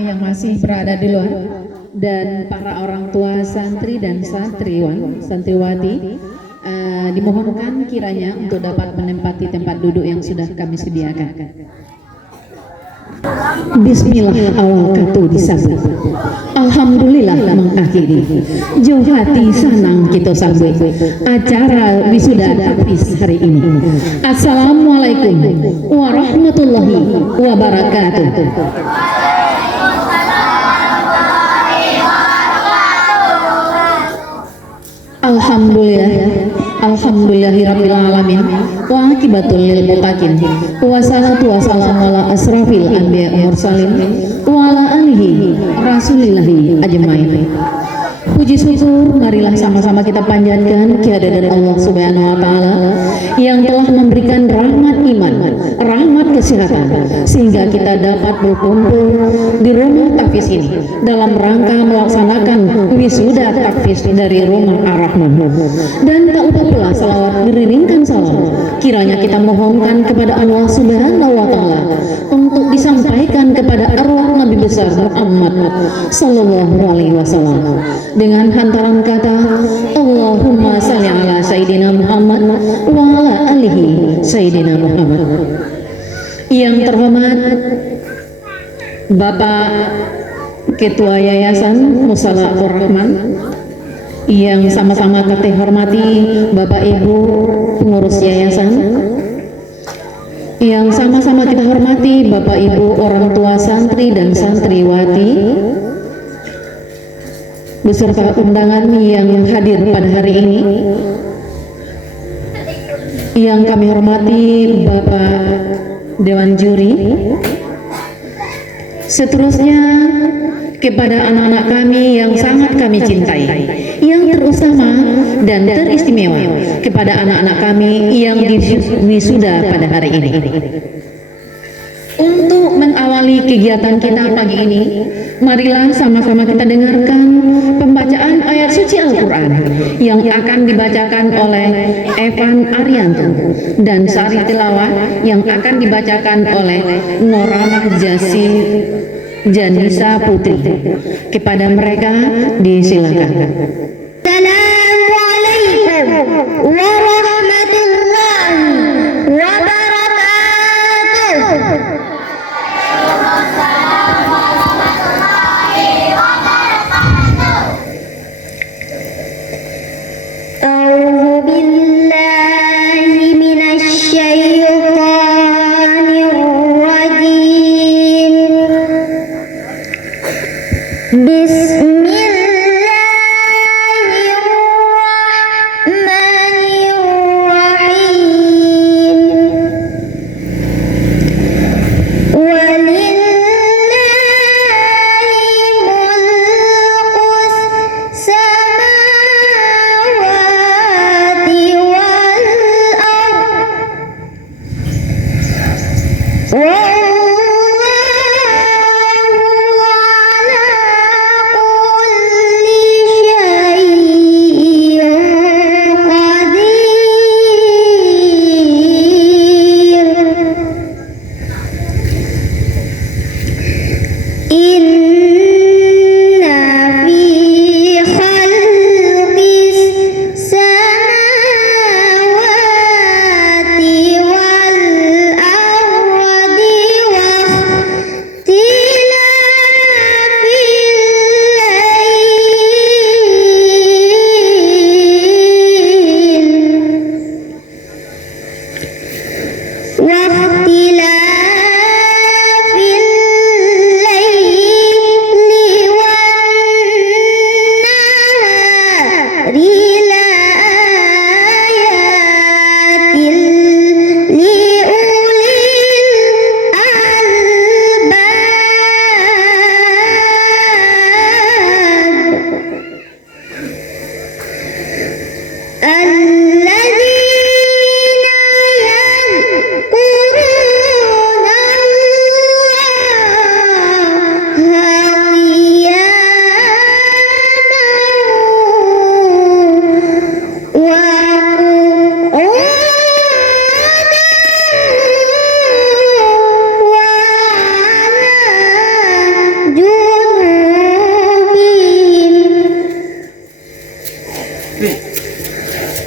kami yang masih berada di luar dan para orang tua santri dan santriwati dimohonkan kiranya untuk dapat menempati tempat duduk yang sudah kami sediakan. Bismillah awal katu disambut, alhamdulillah mengakhiri, jauh hati sanang kita sambut acara wisuda tapis hari ini. Assalamualaikum warahmatullahi wabarakatuh. Alhamdulillahirabbil alamin wa akibatul lil muttaqin wa salatu wassalamu ala asrafil anbiya mursalin wa ala alihi rasulillahi ajmain. Puji syukur marilah sama-sama kita panjatkan kehadirat Allah Subhanahu wa taala yang telah memberikan rahmat iman, rahmat kesehatan sehingga kita dapat berkumpul di rumah tahfiz ini dalam rangka melaksanakan wisuda tahfiz dari rumah Ar-Rahman. Dan tak lupa pula salawat beriringkan salam kiranya kita mohonkan kepada Allah Subhanahu wa taala untuk disampaikan kepada arwah Nabi besar Muhammad sallallahu alaihi wasallam dengan hantaran kata Allahumma shalli ala Sayyidina Muhammad wa ala alihi Sayyidina Muhammad. Yang terhormat Bapak Ketua Yayasan Musalatur Rahman, yang sama-sama kita hormati Bapak Ibu pengurus yayasan, yang sama-sama kita hormati Bapak Ibu orang tua santri dan santriwati, beserta undangan yang hadir pada hari ini, yang kami hormati Bapak Dewan Juri, seterusnya kepada anak-anak kami yang sangat kami cintai, yang terutama dan teristimewa kepada anak-anak kami yang wisuda pada hari ini. Untuk mengawali kegiatan kita pagi ini, marilah sama-sama kita dengarkan pembacaan ayat suci Al-Quran yang akan dibacakan oleh Evan Arianto dan Sari Tilawah yang akan dibacakan oleh Noramah Jasi Janisa Putri. Kepada mereka disilakan. Assalamualaikum warahmatullahi wabarakatuh. Bismillahirrahmanirrahim.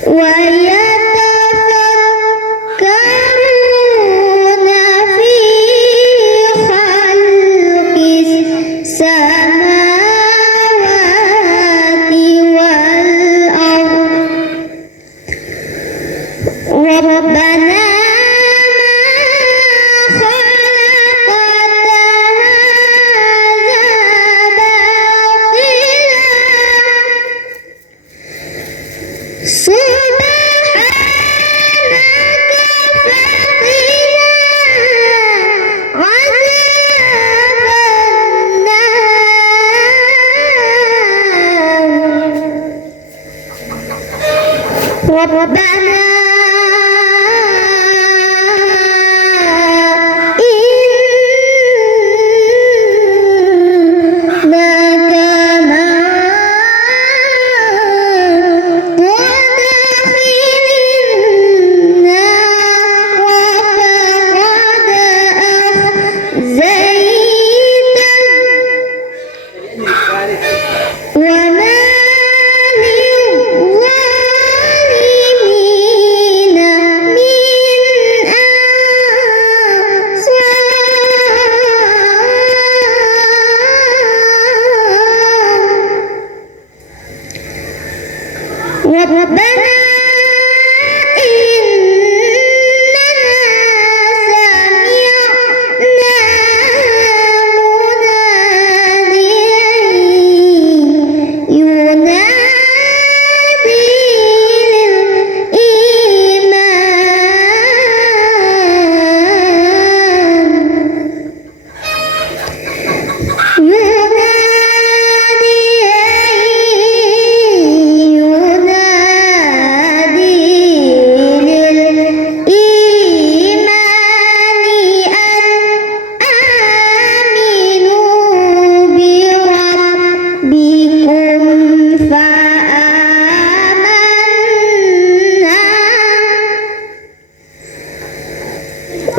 ويتفكرون في خلق السماوات والأرض ربنا ربنا إنك من تدخلنا وفقد أخزيته وما للظالمين من أنصار ربنا إننا سمعنا مناديا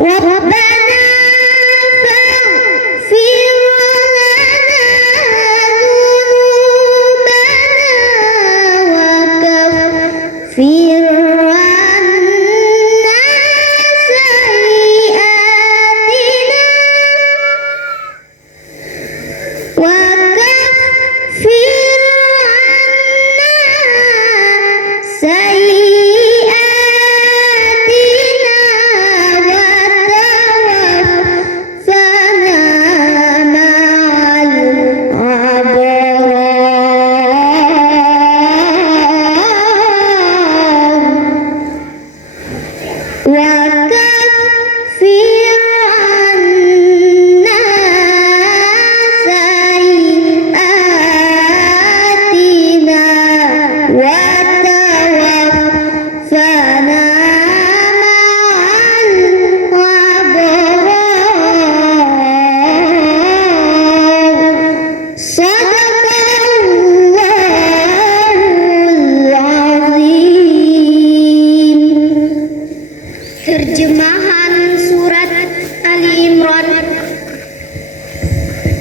ينادي ربنا فاغفر لنا ذنوبنا وكفر عنا سيئاتنا Terjemahan surat Ali Imran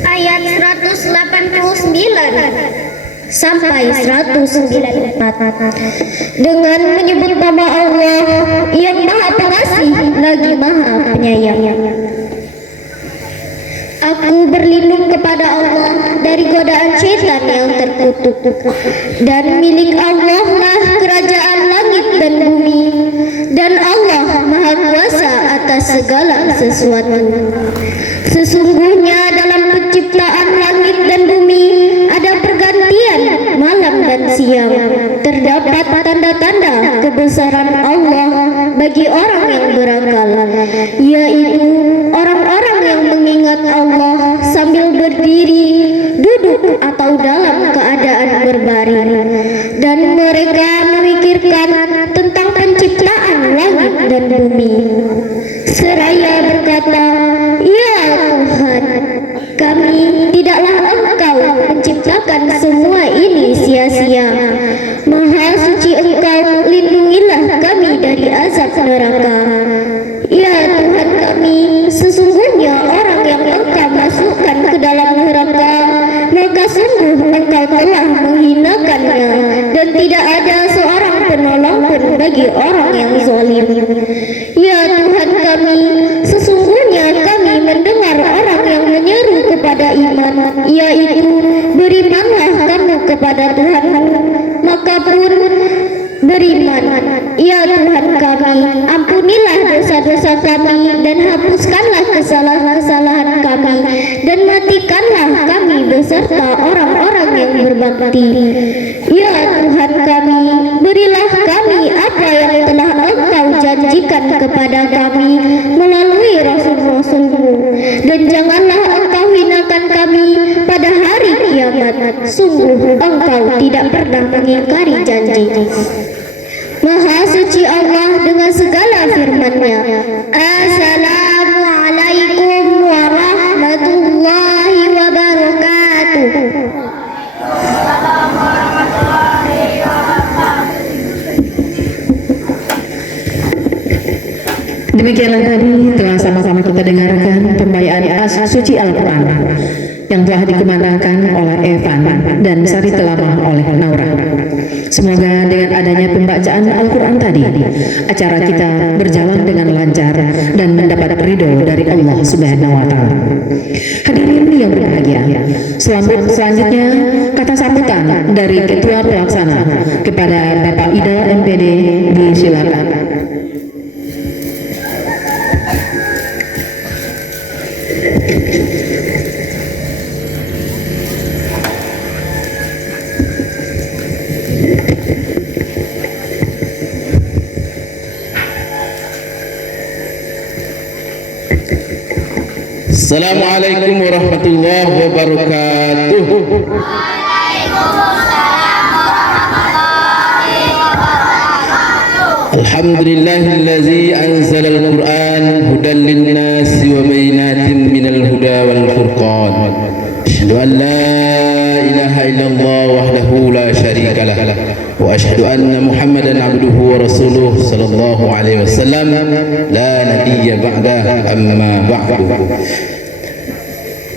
ayat 189 sampai 194 dengan menyebut nama Allah yang Maha Pengasih lagi Maha Penyayang. Aku berlindung kepada Allah dari godaan syaitan yang terkutuk, dan milik Allah lah kerajaan langit dan bumi, dan Allah Maha Kuasa atas segala sesuatu. Sesungguhnya dalam penciptaan langit dan bumi ada pergantian malam dan siang. Terdapat tanda-tanda kebesaran Allah bagi orang yang berakal, yaitu orang-orang yang mengingat Allah sambil berdiri, duduk atau dalam keadaan berbaring, dan mereka memikirkan tentang penciptaan langit dan bumi seraya berkata, "Ya Tuhan kami, tidaklah Engkau menciptakan semua ini sia-sia. Maha suci Engkau, lindungilah kami dari azab neraka. Ya Tuhan kami, sesungguhnya orang yang Engkau masukkan ke dalam neraka, maka sungguh Engkau telah menghinakannya, dan tidak ada seorang penolong bagi orang yang zalim. Ya Tuhan kami, sesungguhnya kami mendengar orang yang menyeru kepada iman, yaitu berimanlah kamu kepada Tuhanmu, maka pun beriman. Ya Tuhan kami, ampunilah dosa-dosa kami dan hapuskanlah kesalahan-kesalahan kami, dan matikanlah kami beserta orang-orang yang berbakti. Ya Tuhan kami, berilah kami apa yang telah Engkau janjikan kepada kami melalui Rasul-Rasul-Mu, dan janganlah Engkau hinakan kami pada hari kiamat. Sungguh Engkau tidak pernah mengingkari janji. Maha suci Allah dengan segala firman-Nya. Assalamualaikum warahmatullahi wabarakatuh. Demikianlah tadi telah sama-sama kita dengarkan pembayaran suci Al-Quran yang telah dikumandangkan oleh Evan dan Sari Telama oleh Naura. Semoga dengan adanya pembacaan Al-Quran tadi, acara kita berjalan dengan lancar dan mendapat ridho dari Allah Subhanahu wa Ta'ala. Hadirin yang berbahagia, selanjutnya kata sambutan dari Ketua Pelaksana kepada Bapak Ida MPD, disilakan. Assalamualaikum warahmatullahi wabarakatuh. Alhamdulillahillazi anzala al-Qur'an hudan lin-nasi wa bayyinatin minal huda wal furqan. Asyhadu an la ilaha illallah wahdahu la syarika lah wa asyhadu anna Muhammadan abduhu wa rasuluh sallallahu alaihi wasallam la nabiyya ba'dah amma ba'du.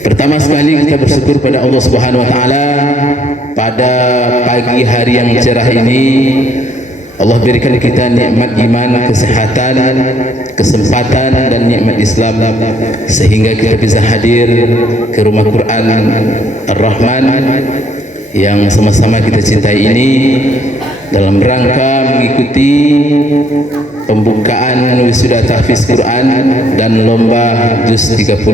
Pertama sekali kita bersyukur pada Allah Subhanahu wa taala pada pagi hari yang cerah ini. Allah berikan kita nikmat iman, kesehatan, kesempatan dan nikmat Islam sehingga kita bisa hadir ke rumah Quran Ar-Rahman yang sama-sama kita cintai ini dalam rangka mengikuti pembukaan wisuda tahfiz Quran dan lomba juz 30.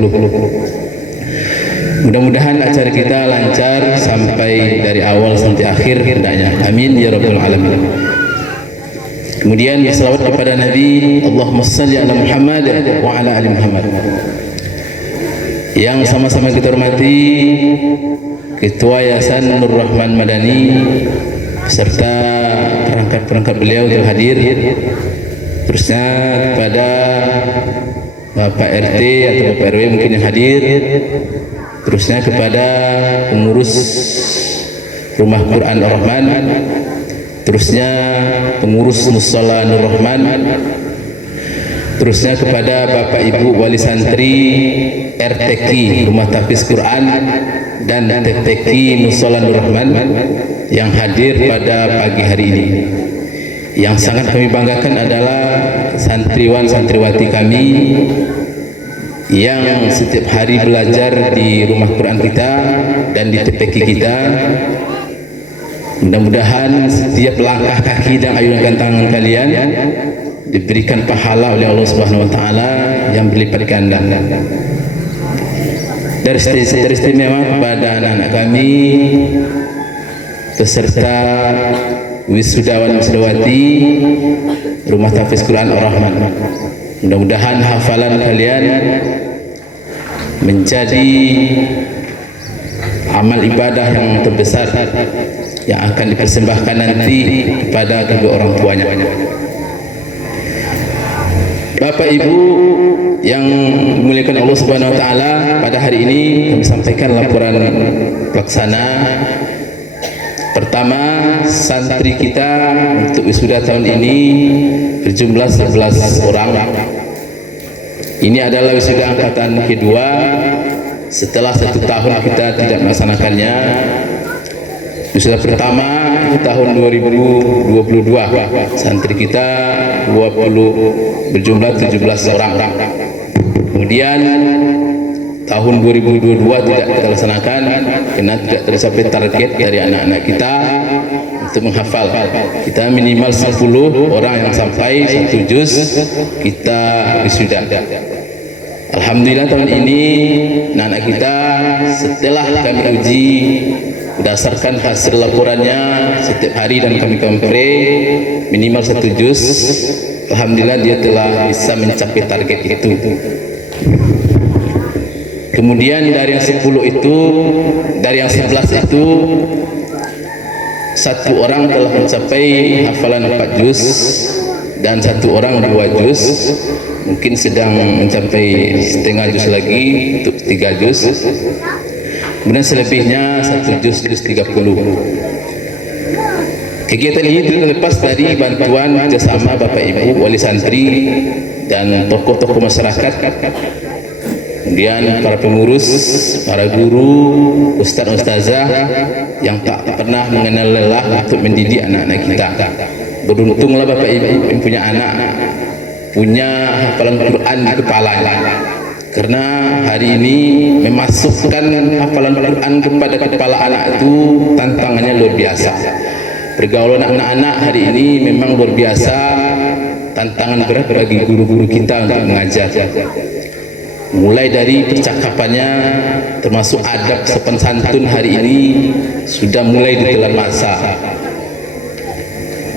Mudah-mudahan acara kita lancar sampai dari awal sampai akhir hendaknya. Amin ya rabbal alamin. Kemudian selawat kepada Nabi, Allahumma salli ala Muhammad wa ala ali Muhammad. Yang sama-sama kita hormati Ketua Yayasan Nur Rahman Madani serta perangkat-perangkat beliau yang hadir. Terusnya kepada Bapak RT atau Bapak RW mungkin yang hadir. Terusnya kepada pengurus Rumah Quran Ar-Rahman, terusnya pengurus Mushola Nur Rahman, terusnya kepada Bapak Ibu Wali Santri RTQ Rumah Tahfiz Quran dan TTQ Mushola Nur Rahman yang hadir pada pagi hari ini. Yang sangat kami banggakan adalah santriwan santriwati kami yang setiap hari belajar di rumah Quran kita dan di TPQ kita. Mudah-mudahan setiap langkah kaki dan ayunan tangan kalian diberikan pahala oleh Allah Subhanahu wa taala yang berlipat ganda. Dari istimewa kepada anak-anak kami peserta wisudawan wisudawati Rumah Tahfiz Quran Ar-Rahman. Mudah-mudahan hafalan kalian menjadi amal ibadah yang terbesar yang akan dipersembahkan nanti kepada kedua orang tuanya. Bapak Ibu yang dimuliakan Allah Subhanahu wa taala, pada hari ini kami sampaikan laporan pelaksana. Pertama, santri kita untuk wisuda tahun ini berjumlah 11 orang. Ini adalah wisuda angkatan kedua setelah 1 tahun kita tidak melaksanakannya. Wisuda pertama tahun 2022, santri kita 20 berjumlah 17 orang. Kemudian tahun 2022 tidak kita laksanakan karena tidak tercapai target dari anak-anak kita untuk menghafal. Kita minimal 10 orang yang sampai 1 juz kita wisuda. Alhamdulillah tahun ini anak-anak kita setelah kami uji berdasarkan hasil laporannya setiap hari dan kami compare minimal 1 juz, alhamdulillah dia telah bisa mencapai target itu. Kemudian dari yang 10 itu, dari yang 11 itu 1 orang telah mencapai hafalan 4 juz dan 1 orang 2 juz, mungkin sedang mencapai setengah juz lagi untuk 3 juz. Kemudian selebihnya 1 juz 30. Kegiatan ini terlepas dari bantuan kerjasama Bapak Ibu wali santri dan tokoh-tokoh masyarakat, kemudian para pengurus, para guru, ustaz-ustazah yang tak pernah mengenal lelah untuk mendidik anak-anak kita. Beruntunglah Bapak Ibu yang punya anak, punya hafalan Quran di kepalanya. Karena hari ini memasukkan hafalan Quran kepada kepala anak itu tantangannya luar biasa. Pergaulan anak-anak hari ini memang luar biasa, tantangan berat bagi guru-guru kita untuk mengajar. Mulai dari percakapannya, termasuk adab sopan santun hari ini sudah mulai ditelan masa.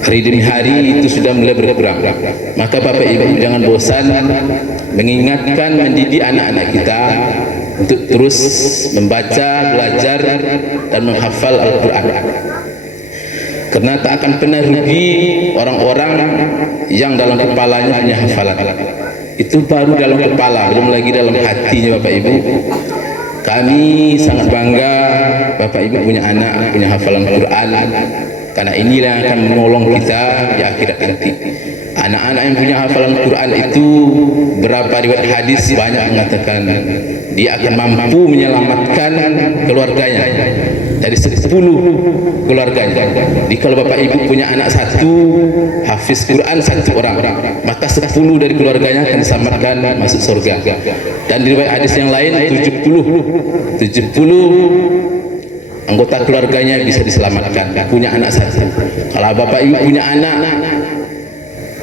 Hari demi hari itu sudah mulai berkurang. Maka Bapak Ibu jangan bosan mengingatkan, mendidik anak-anak kita untuk terus membaca, belajar dan menghafal Al-Quran. Karena tak akan pernah rugi orang-orang yang dalam kepalanya punya hafalan. Itu baru dalam kepala, belum lagi dalam hatinya Bapak Ibu. Kami sangat bangga Bapak Ibu punya anak, punya hafalan Quran. Karena inilah yang akan menolong kita di akhirat nanti. Anak-anak yang punya hafalan Quran itu, berapa riwayat hadis banyak mengatakan dia akan mampu menyelamatkan keluarganya dari 10 keluarganya. Jadi kalau Bapak Ibu punya anak 1 hafiz Quran 1 orang, maka 10 dari keluarganya akan diselamatkan masuk surga. Dan di riwayat hadis yang lain 70 anggota keluarganya bisa diselamatkan. Punya anak 1. Kalau Bapak Ibu punya anak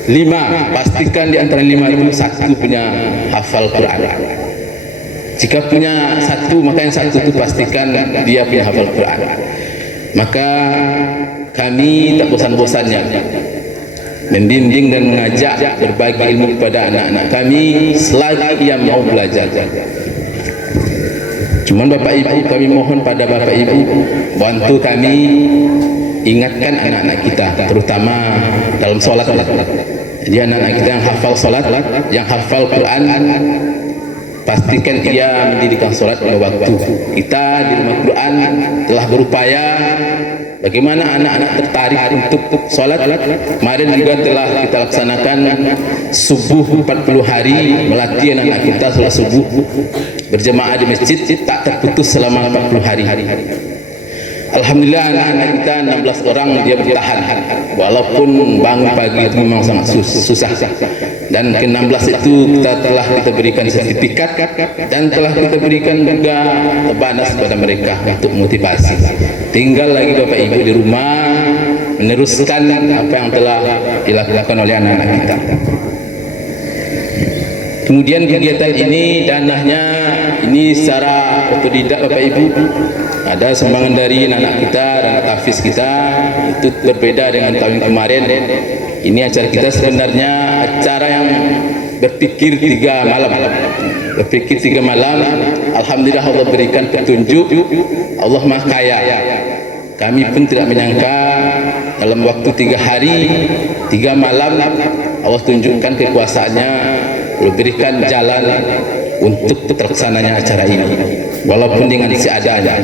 5, pastikan di antara 5 itu 1 punya hafal Quran. Jika punya 1, maka yang 1 itu pastikan dia punya hafal Quran. Maka kami tak bosan-bosannya membimbing dan mengajak berbagi ilmu kepada anak-anak kami selagi ia mau belajar. Cuman Bapak Ibu, kami mohon pada Bapak Ibu bantu kami ingatkan anak-anak kita, terutama dalam sholat. Jadi anak-anak kita yang hafal sholat, yang hafal Quran, pastikan ia mendirikan sholat pada waktu. Kita di rumah Quran telah berupaya bagaimana anak-anak tertarik untuk sholat. Kemarin juga telah kita laksanakan subuh 40 hari, melatih anak-anak kita sholat subuh berjemaah di masjid tak terputus selama 40 hari. Alhamdulillah anak-anak kita 16 orang dia bertahan, walaupun bangun pagi itu memang sangat susah. Dan ke-16 itu kita berikan sertifikat dan telah kita berikan juga bonus kepada mereka untuk motivasi. Tinggal lagi Bapak Ibu di rumah meneruskan apa yang telah dilakukan oleh anak-anak kita. Kemudian kegiatan ini dananya ini secara otodidak Bapak Ibu. Ada sumbangan dari anak kita dan tahfiz kita, itu berbeda dengan tahun kemarin. Ini acara kita sebenarnya acara yang berpikir 3 malam. Berpikir 3 malam. Alhamdulillah Allah berikan petunjuk. Allah Maha Kaya. Kami pun tidak menyangka dalam waktu 3 hari 3 malam Allah tunjukkan kekuasaannya, berikan jalan untuk terlaksananya acara ini, walaupun dengan seadanya.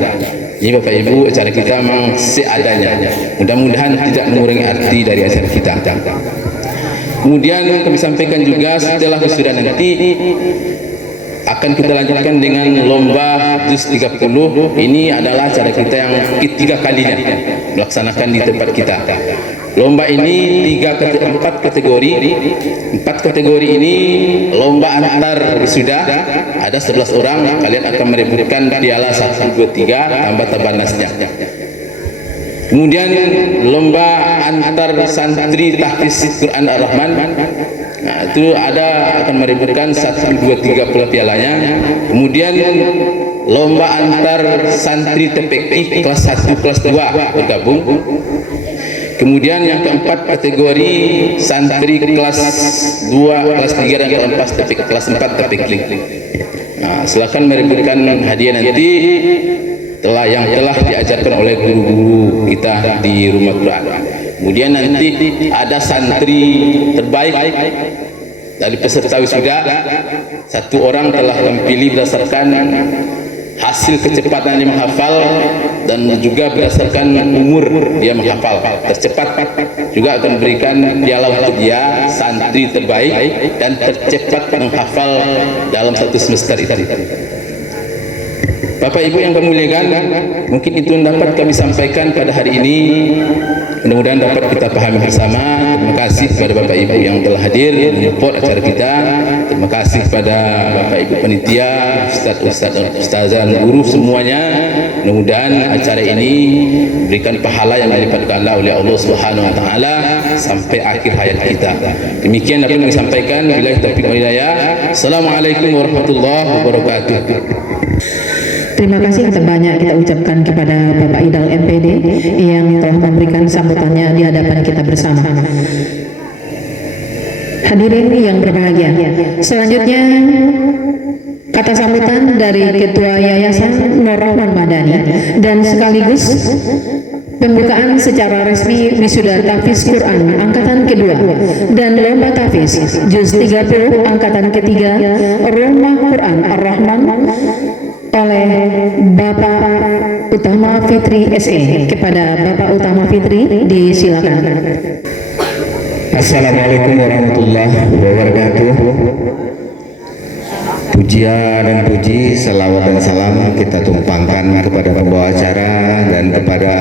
Ini Bapak Ibu, acara kita memang seadanya. Mudah-mudahan tidak mengurangi arti dari acara kita. Kemudian kami sampaikan juga setelah wisuda nanti akan kita lanjutkan dengan lomba juz 30. Ini adalah acara kita yang ketiga kalinya melaksanakan di tempat kita. Lomba ini 4 kategori. 4 kategori ini lomba antar wisuda, ada 11 orang. Kalian akan merebutkan piala 1, 2, 3 tambah tabanasnya. Kemudian lomba antar santri tahfiz Quran Ar-Rahman. Nah, itu ada akan merebutkan 1, 2, 3 pula pialanya. Kemudian lomba antar santri TPQ kelas 1, kelas 2 bergabung. Kemudian yang keempat kategori santri kelas 2, kelas 3 dan kelas 4 TPQ. Nah, silakan merebutkan hadiah nanti yang telah diajarkan oleh guru-guru kita di rumah Quran. Kemudian nanti ada santri terbaik dari peserta wisuda. 1 orang telah terpilih berdasarkan hasil kecepatan dia menghafal dan juga berdasarkan umur dia menghafal. Tercepat juga akan berikan piala untuk dia, santri terbaik dan tercepat menghafal dalam 1 semester itu. Bapak Ibu yang kami muliakan, mungkin itu yang dapat kami sampaikan pada hari ini. Mudah-mudahan dapat kita pahami bersama. Terima kasih kepada Bapak Ibu yang telah hadir menyupport acara kita. Terima kasih kepada Bapak Ibu panitia, ustaz dan guru semuanya. Mudah-mudahan acara ini berikan pahala yang dilipat ganda oleh Allah Subhanahu wa taala sampai akhir hayat kita. Demikian dapat kami sampaikan. Billahi taufiq wal hidayah. Assalamualaikum warahmatullahi wabarakatuh. Terima kasih terbanyak kita ucapkan kepada Bapak Idal MPD yang telah memberikan sambutannya di hadapan kita bersama. Hadirin yang berbahagia, selanjutnya kata sambutan dari Ketua Yayasan Nur Rahman Madani dan sekaligus pembukaan secara resmi wisuda tahfiz Quran angkatan kedua dan lomba tahfiz juz 30 angkatan ketiga Rumah Quran Ar-Rahman oleh Bapak Utama Fitri SE. Kepada Bapak Utama Fitri disilakan. Assalamualaikum warahmatullahi wabarakatuh. Pujian dan puji, selawat dan salam kita tumpangkan kepada pembawa acara dan kepada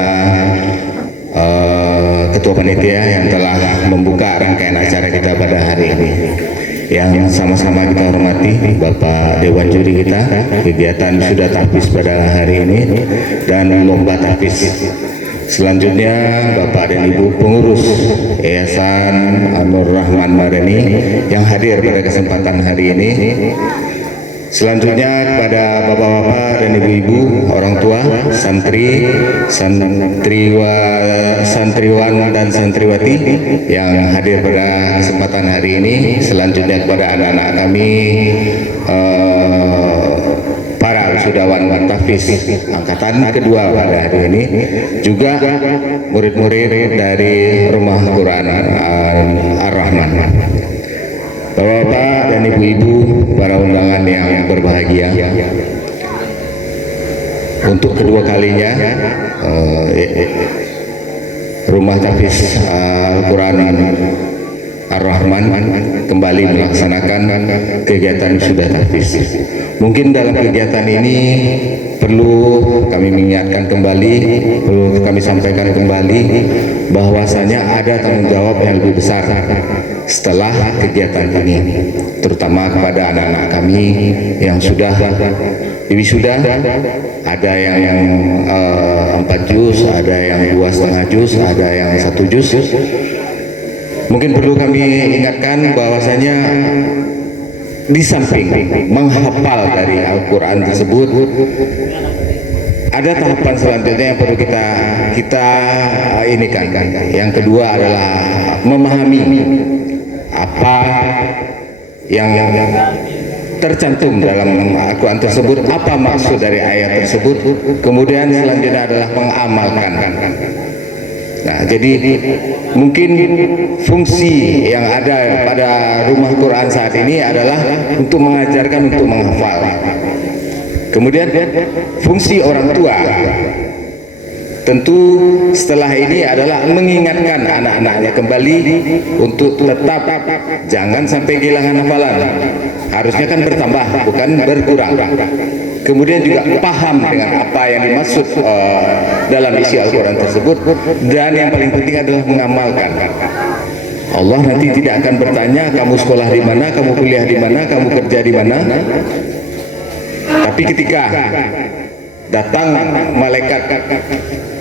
ketua panitia yang telah membuka rangkaian acara kita pada hari ini. Yang sama-sama kita hormati Bapak Dewan Juri kita, kegiatan sudah tahfiz pada hari ini dan lomba tahfiz. Selanjutnya Bapak dan Ibu pengurus Yayasan Nur Rahman Madani yang hadir pada kesempatan hari ini. Selanjutnya kepada bapak-bapak dan ibu-ibu, orang tua, santri, santriwan dan santriwati yang hadir pada kesempatan hari ini. Selanjutnya kepada anak-anak kami, para wisudawan tahfiz angkatan kedua pada hari ini, juga murid-murid dari Rumah Quran Ar-Rahman. Bapak-bapak dan ibu-ibu, para undangan yang berbahagia, untuk kedua kalinya Rumah Tahfiz Al-Quran Ar-Rahman kembali melaksanakan kegiatan sudah tahfiz. Mungkin dalam kegiatan ini perlu kami mengingatkan kembali, perlu kami sampaikan kembali bahwasanya ada tanggung jawab yang lebih besar setelah kegiatan ini, terutama kepada anak-anak kami yang sudah wisuda. Ada yang 4 juz, ada yang 2,5 juz, ada yang 1 juz. Mungkin perlu kami ingatkan bahwasanya di samping menghafal dari Al-Quran tersebut, ada tahapan selanjutnya yang perlu kita ini kan. Yang kedua adalah memahami apa yang tercantum dalam Al-Quran tersebut, apa maksud dari ayat tersebut. Kemudian selanjutnya adalah mengamalkan. Nah, jadi mungkin fungsi yang ada pada Rumah Quran saat ini adalah untuk mengajarkan, untuk menghafal. Kemudian fungsi orang tua tentu setelah ini adalah mengingatkan anak-anaknya kembali untuk tetap jangan sampai kehilangan hafalan. Harusnya kan bertambah, bukan berkurang. Kemudian juga paham dengan apa yang dimaksud dalam isi Al-Quran tersebut, dan yang paling penting adalah mengamalkan. Allah nanti tidak akan bertanya kamu sekolah di mana, kamu kuliah di mana, kamu kerja di mana. Tapi ketika datang malaikat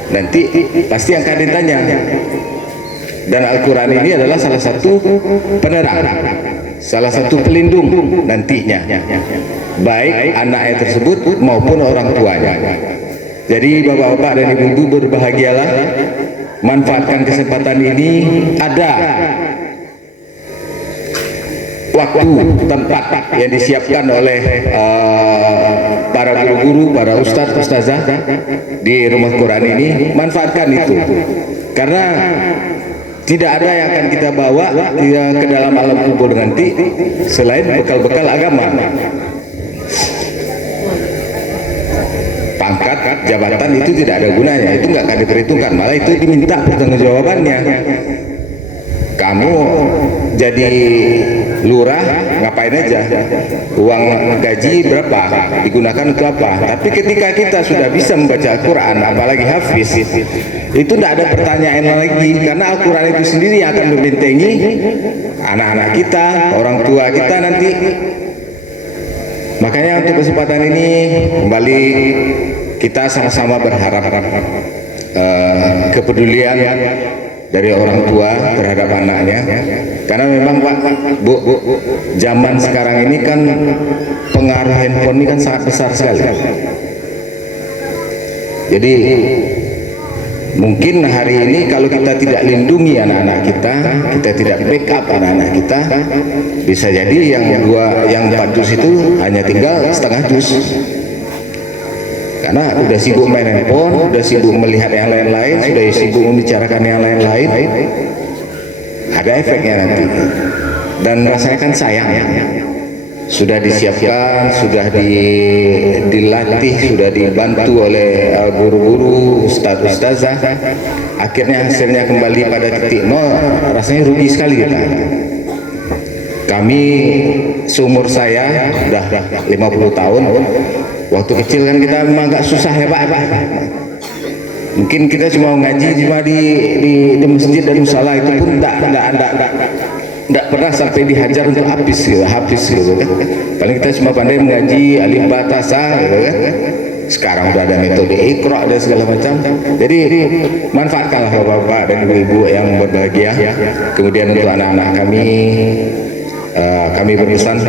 nanti pasti akan ditanya. Dan Al-Quran ini adalah salah satu penerang, salah satu pelindung nantinya, baik anaknya tersebut maupun orang tuanya. Jadi bapak-bapak dan ibu-ibu berbahagialah, manfaatkan kesempatan ini. Ada waktu, tempat yang disiapkan oleh para guru-guru, para ustadz, ustazah di rumah Quran ini. Manfaatkan itu, karena tidak ada yang akan kita bawa ke dalam alam kubur nanti selain bekal-bekal agama. Pangkat, jabatan itu tidak ada gunanya, itu nggak akan diperhitungkan, malah itu diminta pertanggungjawabannya. Kamu jadi lurah ngapain aja, uang gaji berapa, digunakan untuk apa. Tapi ketika kita sudah bisa membaca Al-Quran, apalagi hafiz, itu tidak ada pertanyaan lagi, karena Al-Quran itu sendiri yang akan membentengi anak-anak kita, orang tua kita nanti. Makanya untuk kesempatan ini kembali kita sama-sama berharap kepedulian dari orang tua terhadap anaknya, karena memang Pak, Bu, zaman sekarang ini kan pengaruh handphone ini kan sangat besar sekali. Jadi mungkin hari ini kalau kita tidak lindungi anak-anak kita, kita tidak backup anak-anak kita, bisa jadi yang 4 juz itu hanya tinggal setengah juz. Karena udah sibuk main handphone, udah sibuk melihat yang lain-lain, sudah sibuk membicarakan yang lain-lain, ada efeknya nanti. Dan rasanya kan sayang, sudah disiapkan, sudah dilatih, sudah dibantu oleh guru-guru, ustaz-ustazah, akhirnya hasilnya kembali pada titik nol, rasanya rugi sekali kita. Kami seumur saya sudah 50 tahun. Waktu kecil kan kita memang agak susah ya Pak. Mungkin kita cuma ngaji cuma di masjid dan musola, itu pun tidak pernah sampai dihajar untuk habis gitu kan. Paling kita cuma pandai mengaji alif ba ta sa gitu kan. Sekarang udah ada metode Iqra dan segala macam. Jadi manfaatkanlah bapak-bapak dan ibu-ibu yang berbahagia. Kemudian untuk anak-anak kami berpesan,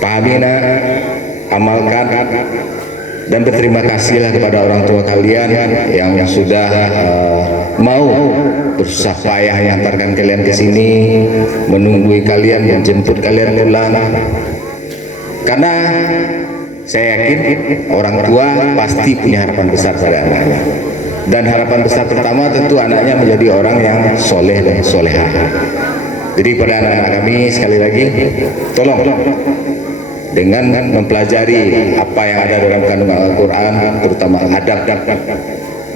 pahami, amalkan, dan berterima kasihlah kepada orang tua kalian yang sudah mau bersusah payah mengantarkan kalian ke sini, menunggui kalian, menjemput kalian pulang. Karena saya yakin orang tua pasti punya harapan besar pada anaknya, dan harapan besar pertama tentu anaknya menjadi orang yang soleh dan solehah. Jadi pada anak-anak kami sekali lagi, tolong dengan mempelajari apa yang ada dalam kandungan Al-Quran, terutama adab,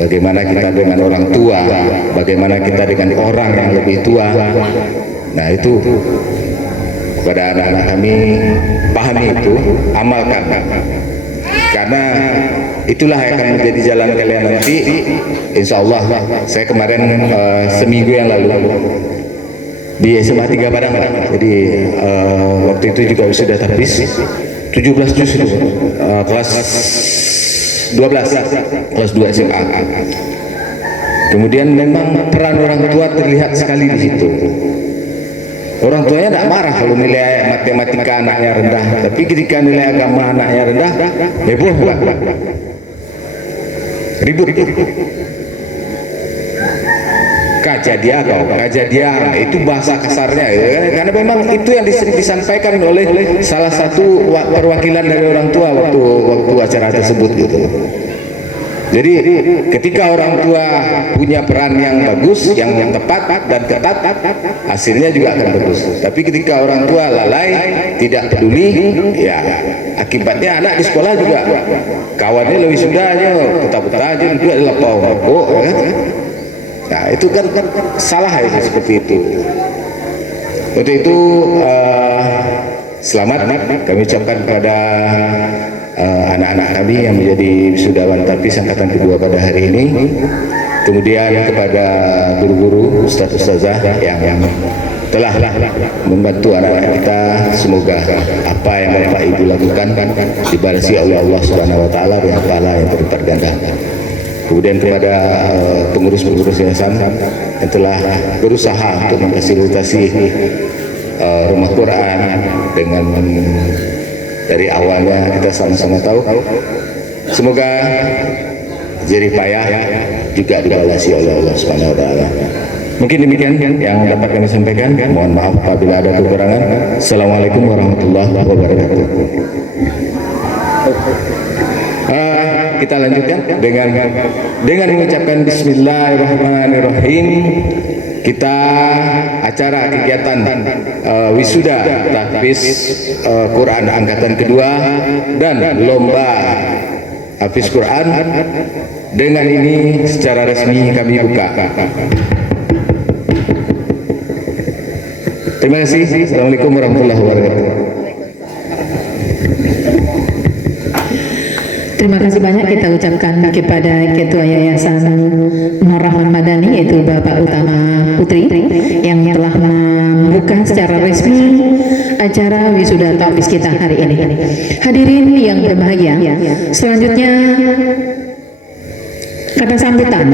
bagaimana kita dengan orang tua, bagaimana kita dengan orang yang lebih tua. Nah itu kepada anak-anak kami, pahami itu, amalkan, karena itulah yang akan menjadi jalan kalian nanti. Insya Allah. Saya kemarin seminggu yang lalu di SMA 3 Padang, jadi waktu itu juga sudah habis 17 juz itu, kelas 12, kelas 2 SMA. Kemudian memang peran orang tua terlihat sekali di situ. Orang tuanya tidak marah kalau nilai matematika anaknya rendah, tapi ketika nilai agama anaknya rendah, heboh enggak? Ribut. Kajadian itu bahasa kasarnya ya, karena memang itu yang disampaikan oleh salah satu perwakilan dari orang tua waktu acara tersebut gitu. Jadi ketika orang tua punya peran yang bagus, yang tepat dan ketat, hasilnya juga akan bagus. Tapi ketika orang tua lalai, tidak peduli, ya akibatnya anak di sekolah juga kawannya lebih sudah aja, peta-peta aja juga dilepau. Kan? Nah itu kan salah ya seperti itu. Untuk itu selamat kami ucapkan kepada anak-anak kami yang menjadi wisudawan tapis angkatan kedua pada hari ini. Kemudian kepada guru-guru, ustaz-ustazah yang telah membantu anak-anak kita, semoga apa yang Bapak Ibu lakukan dibalasi oleh Allah Subhanahu wa taala dengan pahala yang berlipat ganda. Kemudian kepada pengurus-pengurus yayasan yang telah berusaha untuk memfasilitasi rumah Quran dengan dari awalnya kita sama-sama tahu, semoga jerih payah juga dibalasi oleh Allah Subhanahu wa taala. Mungkin demikian yang dapat kami sampaikan. Mohon maaf apabila ada kekurangan. Assalamualaikum warahmatullahi wabarakatuh. Kita lanjutkan dengan mengucapkan Bismillahirrahmanirrahim. Kita acara kegiatan wisuda tahfiz Quran angkatan kedua dan lomba hafiz Quran dengan ini secara resmi kami buka. Terima kasih. Assalamualaikum warahmatullahi wabarakatuh. Terima kasih banyak kita ucapkan kepada Ketua Yayasan Nur Rahman Madani, yaitu Bapak Utama Putri, yang telah membuka secara resmi acara wisuda tahfiz kita hari ini. Hadirin yang berbahagia, selanjutnya kata sambutan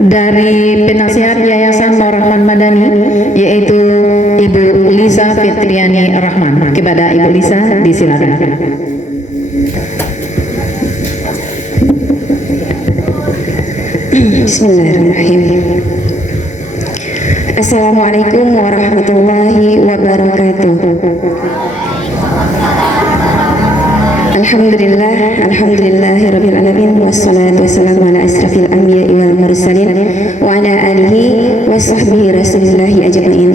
dari penasihat Yayasan Nur Rahman Madani, yaitu Ibu Lisa Fitriani Rahman. Kepada Ibu Lisa disilakan. Bismillahirrahmanirrahim. Assalamualaikum warahmatullahi wabarakatuh. Alhamdulillahirabbil alamin, wassalatu wassalamu ala asrafil anbiya'i wal mursalin wa ala alihi wa sahbihi rasulillahi ajma'in.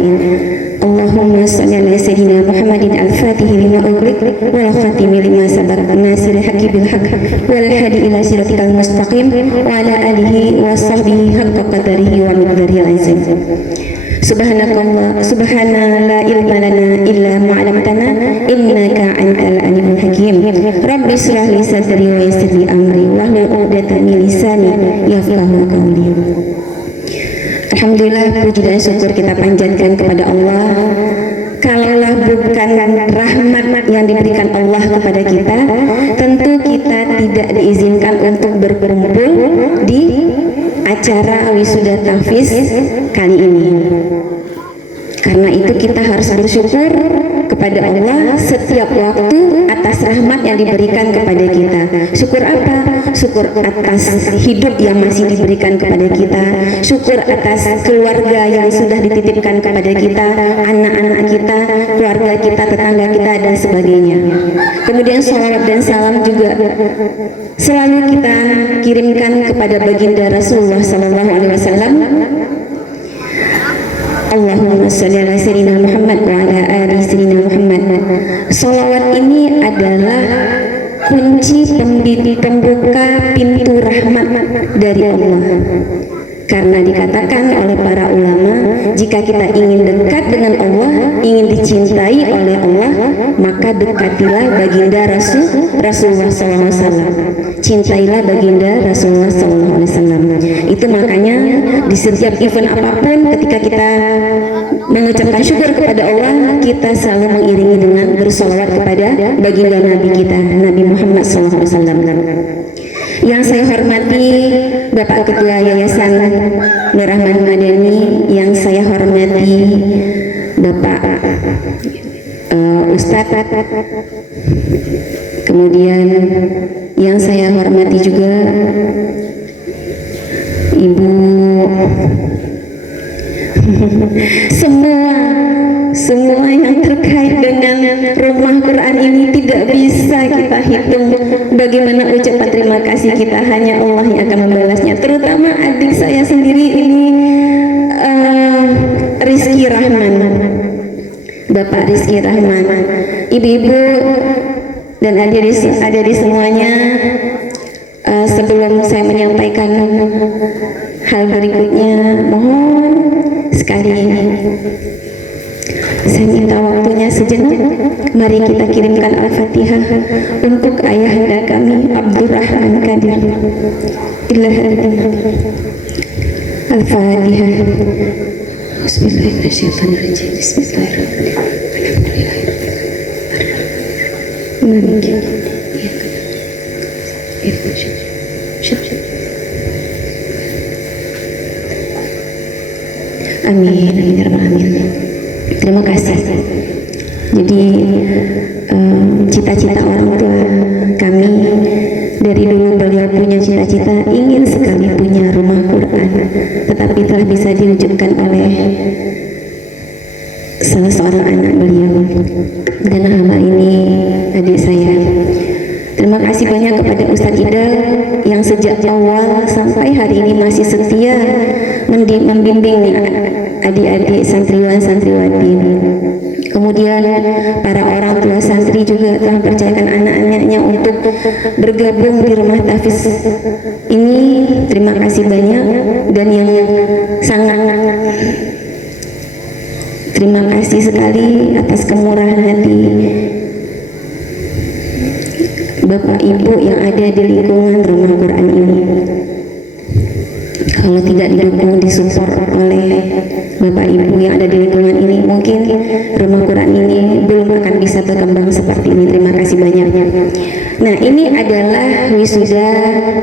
Allahumma shalli ala sayyidina Muhammadin al-Fatih lima ughliq wal khatimi lima sabaq nasiril haqqi bil haqq wal hadi ila siratikal mustaqim wa ala alihi wa sahbihi haqqa qadarihi wa miqdarihil azim. Subhanakallah, subhana la ilma lana illa ma 'allamtana innaka antal alimul hakim. Rabbi shrah li sadri wa yassir li amri wahlul 'uqdatam min lisani yafqahu qawli. Alhamdulillah, puji dan syukur kita panjatkan kepada Allah. Kalaulah bukan rahmat yang diberikan Allah kepada kita, tentu kita tidak diizinkan untuk berkumpul di acara wisuda tahfiz kali ini. Karena itu kita harus bersyukur kepada Allah setiap waktu atas rahmat yang diberikan kepada kita. Syukur apa? Syukur atas hidup yang masih diberikan kepada kita. Syukur atas keluarga yang sudah dititipkan kepada kita, anak-anak kita, keluarga kita, tetangga kita, dan sebagainya. Kemudian sholawat dan salam juga selalu kita kirimkan kepada baginda Rasulullah SAW. Allahumma sholli ala sayyidina Muhammad wa ala ali sayyidina Muhammad. Sholawat ini adalah kunci pembuka pintu rahmat dari Allah. Karena dikatakan oleh para ulama, jika kita ingin dekat dengan Allah, ingin dicintai oleh Allah, maka dekatilah baginda Rasulullah SAW. Cintailah baginda Rasulullah SAW. Itu makanya di setiap event apapun, ketika kita mengucapkan syukur kepada Allah, kita selalu mengiringi dengan bersolawat kepada baginda Nabi kita, Nabi Muhammad SAW. Yang saya hormati Bapak Ketua Yayasan Nur Rahman Madani, yang saya hormati Bapak Ustadz, kemudian yang saya hormati juga Ibu, semua yang terkait dengan rumah Quran Al-Quran ini tidak bisa kita hitung bagaimana ucapan terima kasih kita, hanya Allah yang akan membalasnya. Terutama adik saya sendiri ini, Rizky Rahman, Bapak Rizky Rahman, ibu-ibu dan adik-adik semuanya. Sebelum saya menyampaikan hal berikutnya, mohon sekali saya minta waktunya sejenak. Mari kita kirimkan Al-Fatihah untuk ayahanda kami Abdurrahman Kadir. Al-Fatihah. Bismillahirrahmanirrahim. Bismillahirrahmanirrahim. Amin, amin. Terima kasih. Jadi cita-cita orang tua kami dari dulu, beliau punya cita-cita ingin sekali punya rumah Quran, tetapi telah bisa diwujudkan oleh salah seorang anak beliau, dan hamba ini adik saya. Terima kasih banyak kepada Ustadz Idal yang sejak awal sampai hari ini masih setia membimbing adik-adik santriwan-santriwati. Kemudian para orang tua santri juga telah mempercayakan anak-anaknya untuk bergabung di rumah tahfiz ini. Terima kasih banyak, dan yang sangat terima kasih sekali atas kemurahan hati Bapak Ibu yang ada di lingkungan rumah Quran ini. Kalau tidak didukung, disupport oleh Bapak Ibu yang ada di lingkungan ini, mungkin rumah Quran ini belum akan bisa berkembang seperti ini. Terima kasih banyaknya. Nah, ini adalah wisuda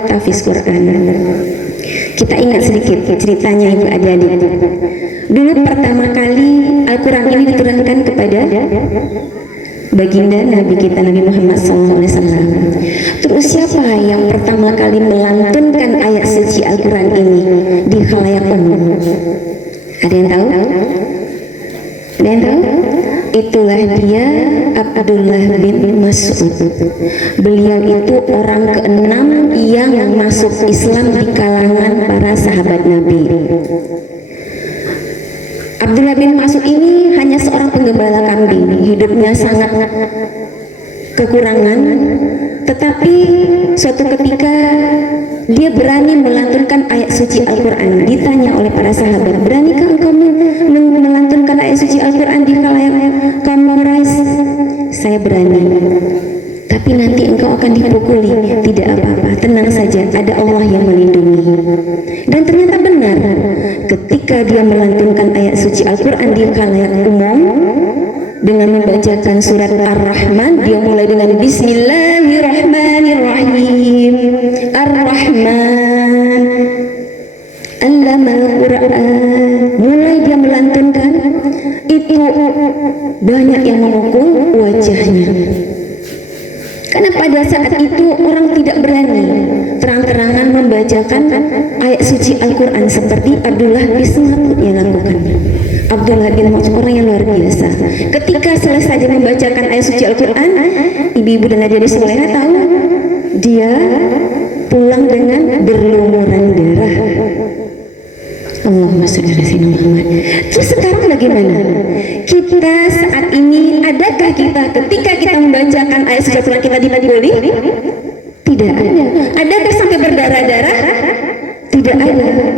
tahfiz Quran. Kita ingat sedikit ceritanya Ibu adik-adik. Dulu pertama kali Al-Quran ini diturunkan kepada baginda Nabi kita Nabi Muhammad SAW. Terus siapa yang pertama kali melantunkan ayat suci Al-Quran ini di khalayak umum? Ada yang tahu? Ada yang tahu? Itulah dia, Abdullah bin Mas'ud. Beliau itu orang ke-6 yang masuk Islam di kalangan para sahabat Nabi. Abdullah bin Mas'ud ini hanya seorang penggembala kambing, hidupnya sangat kekurangan, tetapi suatu ketika dia berani melantunkan ayat suci Al-Quran. Ditanya oleh para sahabat, beranikah engkau melantunkan ayat suci Al-Quran di khalayak kaum Quraisy? Saya berani, tapi nanti engkau akan dipukuli. Tidak apa-apa, tenang saja, ada Allah yang melindungi. Dan ternyata benar, ketika dia melantunkan ayat suci Al-Quran di khalayak umum dengan membacakan surat Ar-Rahman, dia mulai dengan Bismillahirrahmanirrahim. Ar-Rahman Allamal Quran. Mulai dia melantunkan itu, banyak yang memukul wajahnya, karena pada saat itu orang tidak berani terang-terangan membacakan ayat suci Al-Quran seperti Abdullah bin Mas'ud yang lakukan. Abdullah bin Mas'ud orang yang luar biasa. Ketika selesai dia membacakan ayat suci Al-Quran, ibu-ibu dan adik-adik semuanya tahu, dia pulang dengan berlumuran darah. Allahumma sholli ala sayyidina Muhammad. Terus sekarang bagaimana? Kita saat ini, adakah kita ketika kita membacakan ayat suci Al-Quran kita dipukuli? Tidak ada. Adakah sampai berdarah-darah? Tidak ada.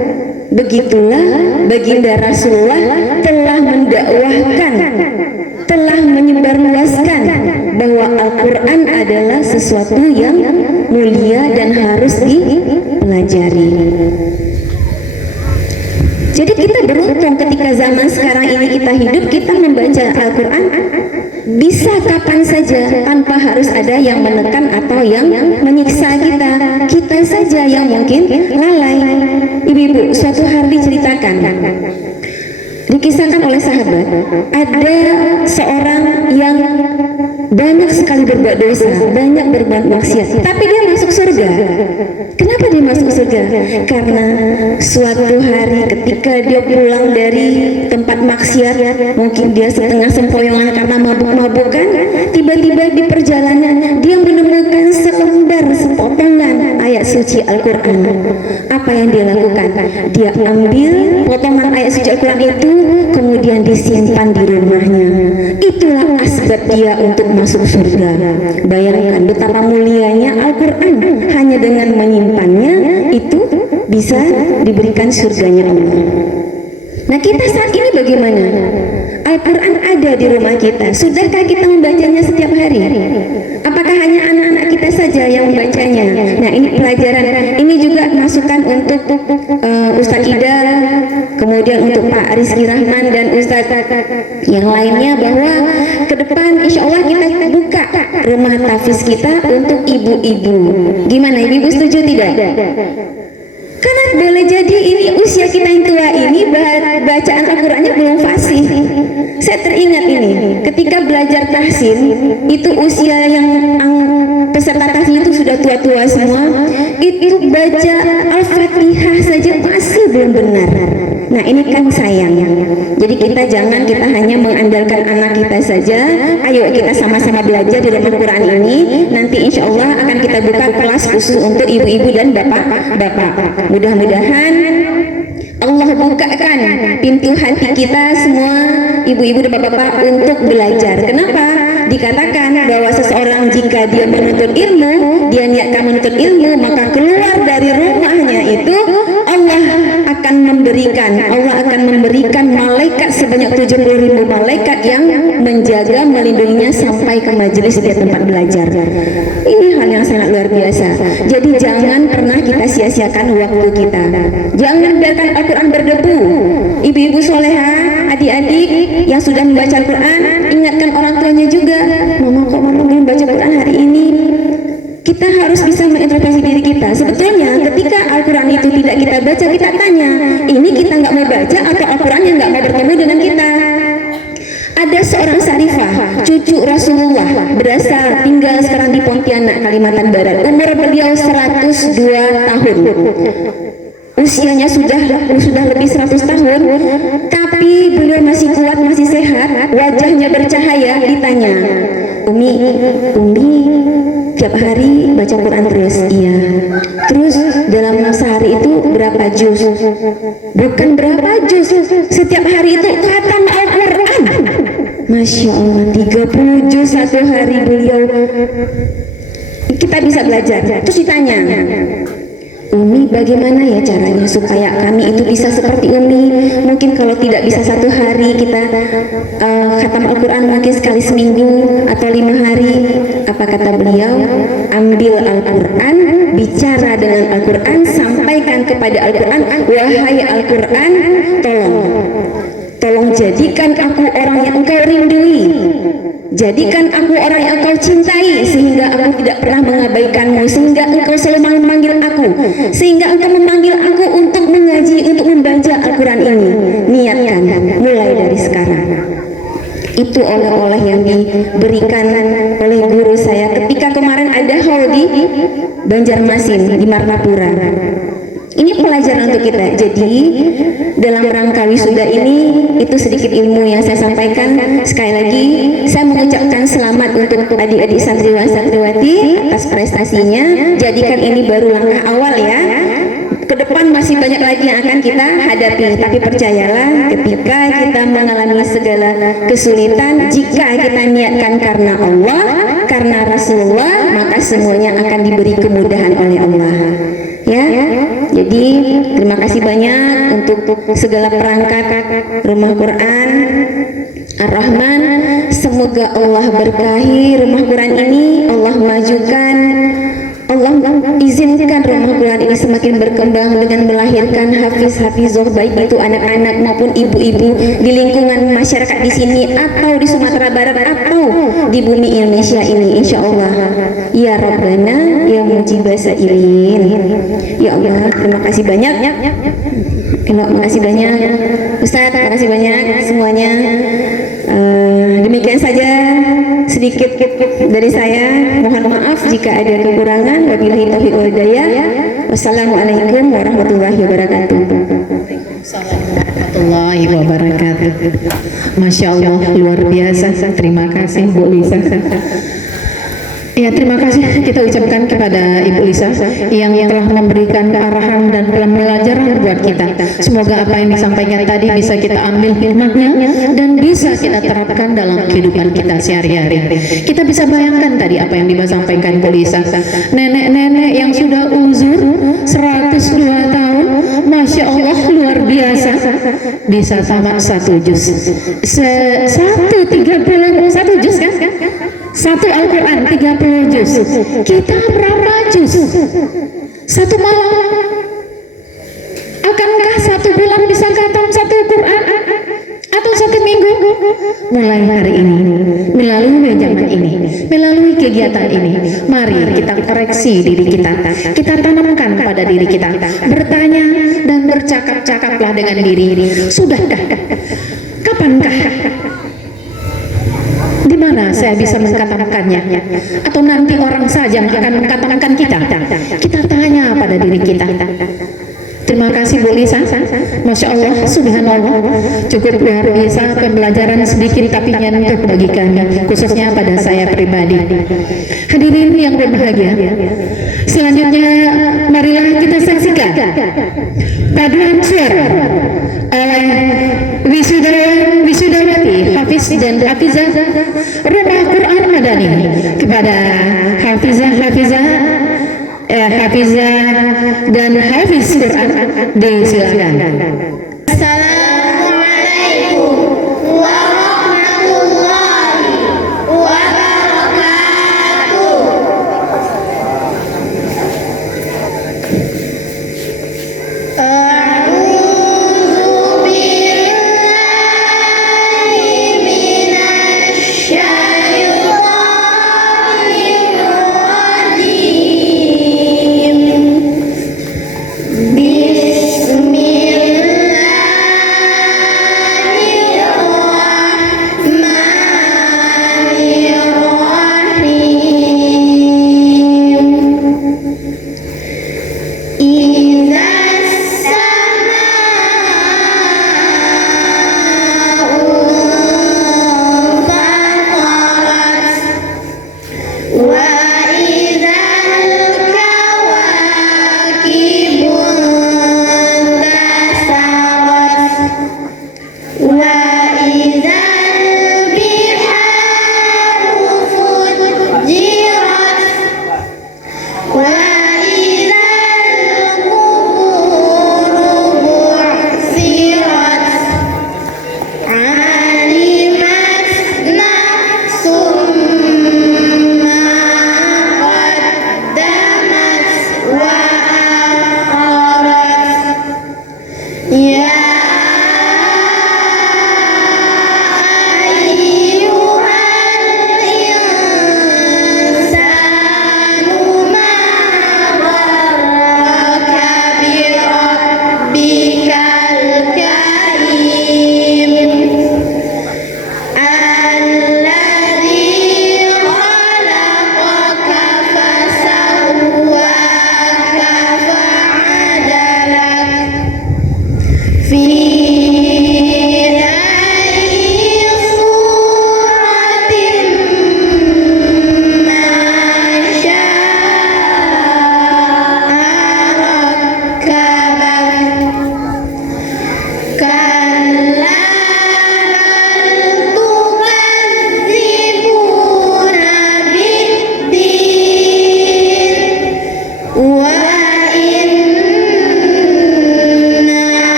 Begitulah baginda Rasulullah telah mendakwahkan, telah menyebarluaskan bahwa Al-Quran adalah sesuatu yang mulia dan harus dipelajari. Jadi kita beruntung ketika zaman sekarang ini kita hidup, kita membaca Al-Quran bisa kapan saja tanpa harus ada yang menekan atau yang menyiksa kita. Kita saja yang mungkin lalai. Ibu-ibu, suatu hari dikisahkan oleh sahabat, ada seorang yang banyak sekali berbuat dosa, banyak berbuat maksiat, tapi dia masuk surga. Kenapa dia masuk surga? Karena suatu hari ketika dia pulang dari tempat maksiat, mungkin dia setengah sempoyongan karena mabuk-mabukan, tiba-tiba di perjalanan dia menemukan selembar sepotongan ayat suci Al-Quran. Apa yang dia lakukan? Dia ambil potongan ayat suci Al-Quran itu, kemudian disimpan di rumahnya. Itulah asbab dia untuk masuk surga. Bayangkan betapa mulianya Al-Quran. Hanya dengan menyimpannya itu bisa diberikan surganya Allah. Nah, kita saat ini bagaimana? Al-Quran ada di rumah kita. Sudahkah kita membacanya setiap hari? Apakah hanya anak-anak kita saja yang membacanya? Nah, ini pelajaran. Ini juga masukan untuk Ustadz Ida, kemudian untuk Pak Rizky Rahman dan Ustadz yang lainnya, bahwa ke depan insya Allah kita buka rumah tahfiz kita untuk ibu-ibu. Gimana, ibu-ibu setuju tidak? Karena boleh jadi ini usia kita yang tua ini bacaan Al-Qurannya belum fasih. Saya teringat ini ketika belajar tahsin, itu usia yang peserta tahsin itu sudah tua-tua semua, itu baca Al-Fatihah saja masih belum benar. Nah, ini kan sayang. Jadi kita hanya mengandalkan anak kita saja. Ayo kita sama-sama belajar di rumah Quran ini. Nanti insya Allah akan kita buka kelas khusus untuk ibu-ibu dan bapak-bapak. Mudah-mudahan Allah bukakan pintu hati kita semua, ibu-ibu dan bapak-bapak, untuk belajar. Kenapa? Dikatakan bahwa seseorang jika dia menuntut ilmu, dia niatkan menuntut ilmu, maka keluar dari rumahnya itu Allah akan memberikan malaikat sebanyak 70.000 malaikat yang menjaga, melindunginya sampai ke majelis dia tempat belajar. Ini hal yang sangat luar biasa. Jadi jangan pernah kita sia-siakan waktu kita. Jangan biarkan Al-Quran berdebu. Ibu-ibu soleha, adik-adik yang sudah membaca Al-Quran, ingatkan orang tuanya juga. Mama belum baca Quran hari ini. Kita harus bisa mengintrospeksi diri kita. Sebetulnya ketika Al-Quran itu tidak kita baca, kita tanya, ini kita nggak mau baca atau Al-Quran yang nggak mau bertemu dengan kita? Ada seorang Sarifah, cucu Rasulullah, berasal tinggal sekarang di Pontianak, Kalimantan Barat. Umur beliau 102 tahun. Usianya sudah lebih 100 tahun, tapi beliau masih kuat, masih sehat, wajahnya bercahaya. Ditanya, Umi tiap hari baca Quran terus? Iya. Terus dalam sehari itu berapa juz? Bukan berapa juz, setiap hari itu khatam Al-Quran. Masya Allah, 30 juz satu hari beliau. Kita bisa belajar. Terus ditanya, Umi, bagaimana ya caranya supaya kami itu bisa seperti Umi? Mungkin kalau tidak bisa satu hari kita khatam Al-Quran, mungkin sekali seminggu atau 5 hari. Apa kata beliau? Ambil Al-Quran, bicara dengan Al-Quran, sampaikan kepada Al-Quran, wahai Al-Quran, tolong jadikan aku orang yang engkau rindui. Jadikan aku orang yang engkau cintai, sehingga aku tidak pernah mengabaikanmu, sehingga engkau selalu memanggil aku, sehingga engkau memanggil aku untuk mengaji, untuk membaca Al-Quran ini. Niatkan mulai dari sekarang. Itu oleh-oleh yang diberikan oleh guru saya ketika kemarin ada haul di Banjarmasin, di Martapura. Ini pelajaran untuk kita. Jadi dalam rangka wisuda ini, itu sedikit ilmu yang saya sampaikan. Sekali lagi saya mengucapkan selamat untuk adik-adik santriwan santriwati atas prestasinya. Jadikan ini baru langkah awal ya. Ke depan masih banyak lagi yang akan kita hadapi. Tapi percayalah, ketika kita mengalami segala kesulitan, jika kita niatkan karena Allah, karena Rasulullah, maka semuanya akan diberi kemudahan oleh Allah. Ya, jadi terima kasih banyak untuk segala perangkat rumah Quran Ar-Rahman. Semoga Allah berkahi rumah Quran ini, Allah majukan, Allah izinkan rumah Quran ini semakin berkembang dengan melahirkan hafiz-hafizah, baik itu anak-anak maupun ibu-ibu di lingkungan masyarakat di sini atau di Sumatera Barat atau di bumi Indonesia ini, insya Allah. Ya Rabbana ya Mujibah Sa'ilin. Ya Allah, terima kasih banyak. Terima kasih banyak Ustaz, terima kasih banyak semuanya. Demikian saja sedikit sedikit dari saya. Mohon maaf jika ada kekurangan. Wabillahi taufiq wal hidayah. Wassalamualaikum warahmatullahi wabarakatuh. Warahmatullahi wabarakatuh. Masya Allah, luar biasa. Terima kasih Bu Lisa. Ya, terima kasih kita ucapkan kepada Ibu Lisa yang telah memberikan arahan dan pembelajaran buat kita. Semoga apa yang disampaikan tadi bisa kita ambil hikmahnya dan bisa kita terapkan dalam kehidupan kita sehari-hari. Kita bisa bayangkan tadi apa yang disampaikan Bu Lisa. Nenek-nenek yang sudah uzur 102 tahun, Masya Allah, luar biasa, bisa tamat 1 juz. 1 juz kan? 1 Al-Quran 30 juz. Kita berapa juz? 1 malam. Akankah 1 bulan bisa khatam 1 Quran? Atau 1 minggu? Mulai hari ini, melalui zaman ini, melalui kegiatan ini, mari kita koreksi diri kita. Kita tanamkan pada diri kita. Bertanya dan bercakap-cakaplah dengan diri. Sudahkah? Kapankah? Di mana saya bisa mengkatamkannya? Atau nanti orang saja yang akan mengkatamkan kita? Kita tanya pada diri kita. Terima kasih Bu Lisa. Masya Allah, subhanallah, cukup luar biasa pembelajaran sedikit tapi nyentuh bagi kami, khususnya pada saya pribadi. Hadirin yang berbahagia, selanjutnya marilah kita saksikan paduan suara oleh wisudawan wisudawati Hafiz dan Hafizah Rumah Quran Madani. Kepada Hafizah dan Hafiz Quran disilakan. Assalamualaikum warahmatullahi wabarakatuh.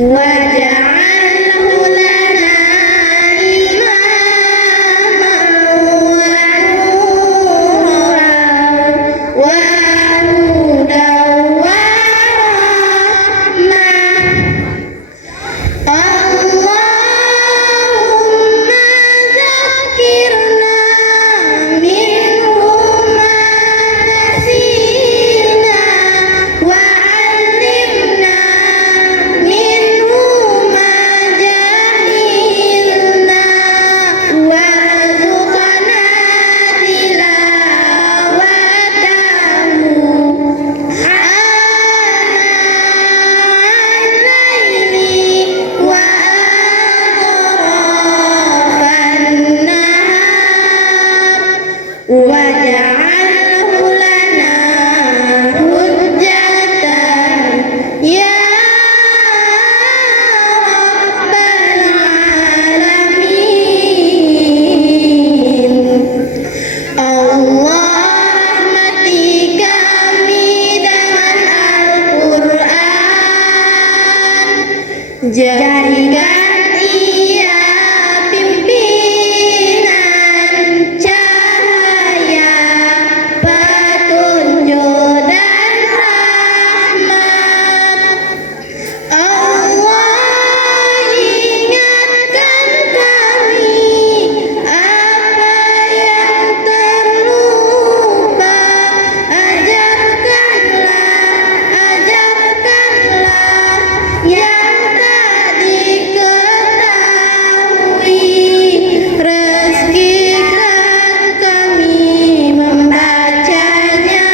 waj'alhu lana imaman wa nuran wa hudan wa rahmah. Allahumma zakkirna minhu ma nasina wa 'allimna minhu ma jahilna warzuqna tilawatahu al-laili wa atrafan nahar waj'alhu lana hujjatan ya rabbal alamin. Allah rahmati kami dengan Al-Quran, jadikan ia pimpinan cahaya, petunjuk dan rahmat. Allah ingatkan kami apa yang terlupa, ajarkanlah yang tak diketahui, rezekikan kami membacanya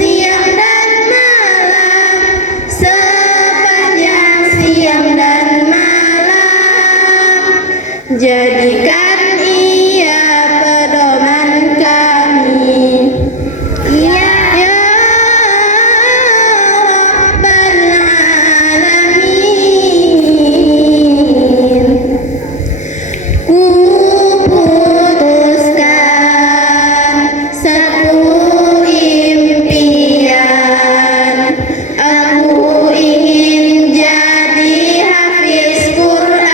siang dan malam, sepanjang siang dan malam. Jadikan ia pedoman kami, ya Rabbal alamin. Kuputuskan satu impian, aku ingin jadi hafiz Quran.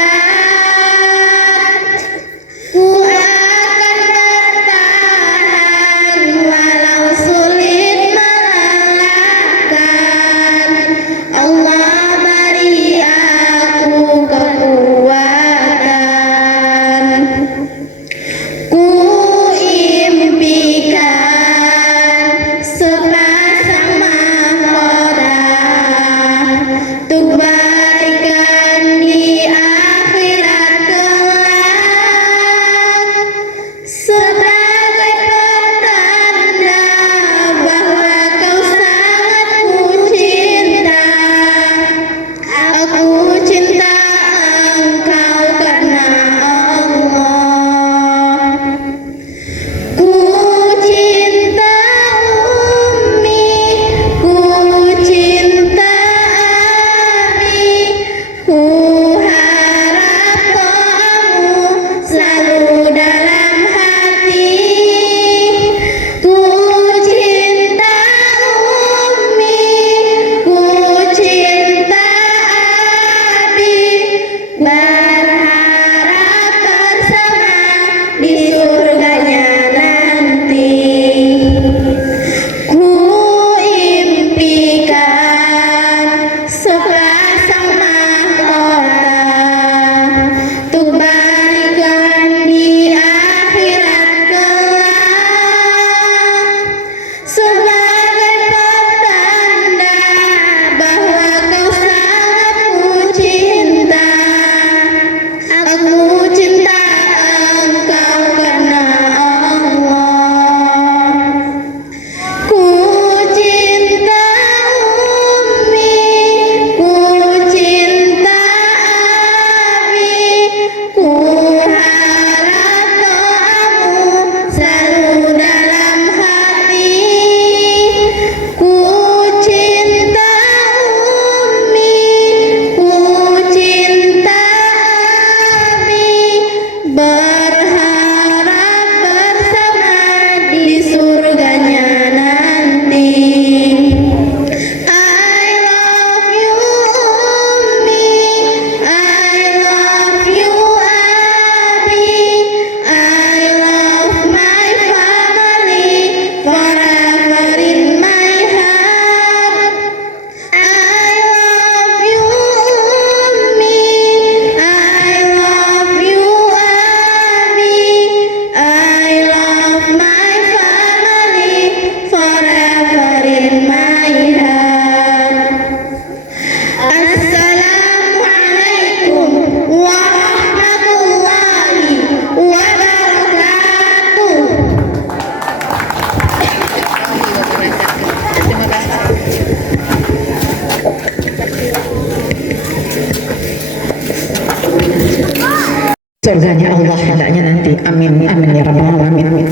surganya Allah hendaknya nanti. Amin amin ya rabbal alamin.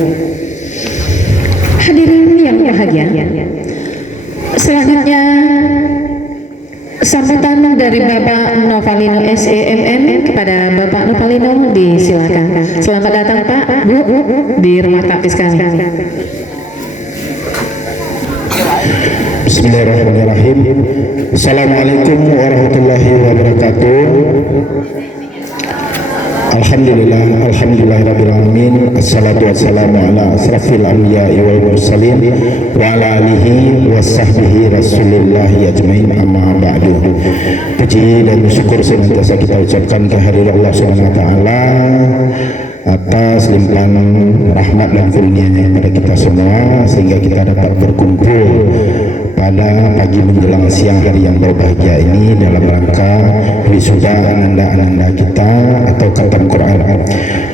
Hadirin yang berbahagia, selanjutnya sambutan dari Bapak Novalino SEMN kepada Bapak Novalino disilakan. Selamat datang Pak, Bu, di rumah tapis kami. Bismillahirrahmanirrahim. Assalamualaikum warahmatullahi wabarakatuh. Alhamdulillahirrabbilalamin. Assalatu wassalamu ala asrafil anbiya'i wal mursalin wa ala alihi wa sahbihi rasulillahi ajmain, amma ba'du. Puji dan syukur senantiasa kita ucapkan kehadirat Allah Subhanahu wa taala atas limpahan rahmat dan kurnianya kepada kita semua, sehingga kita dapat berkumpul pada pagi menjelang siang hari yang berbahagia ini dalam rangka wisuda ananda-ananda kita atau khatam Quran.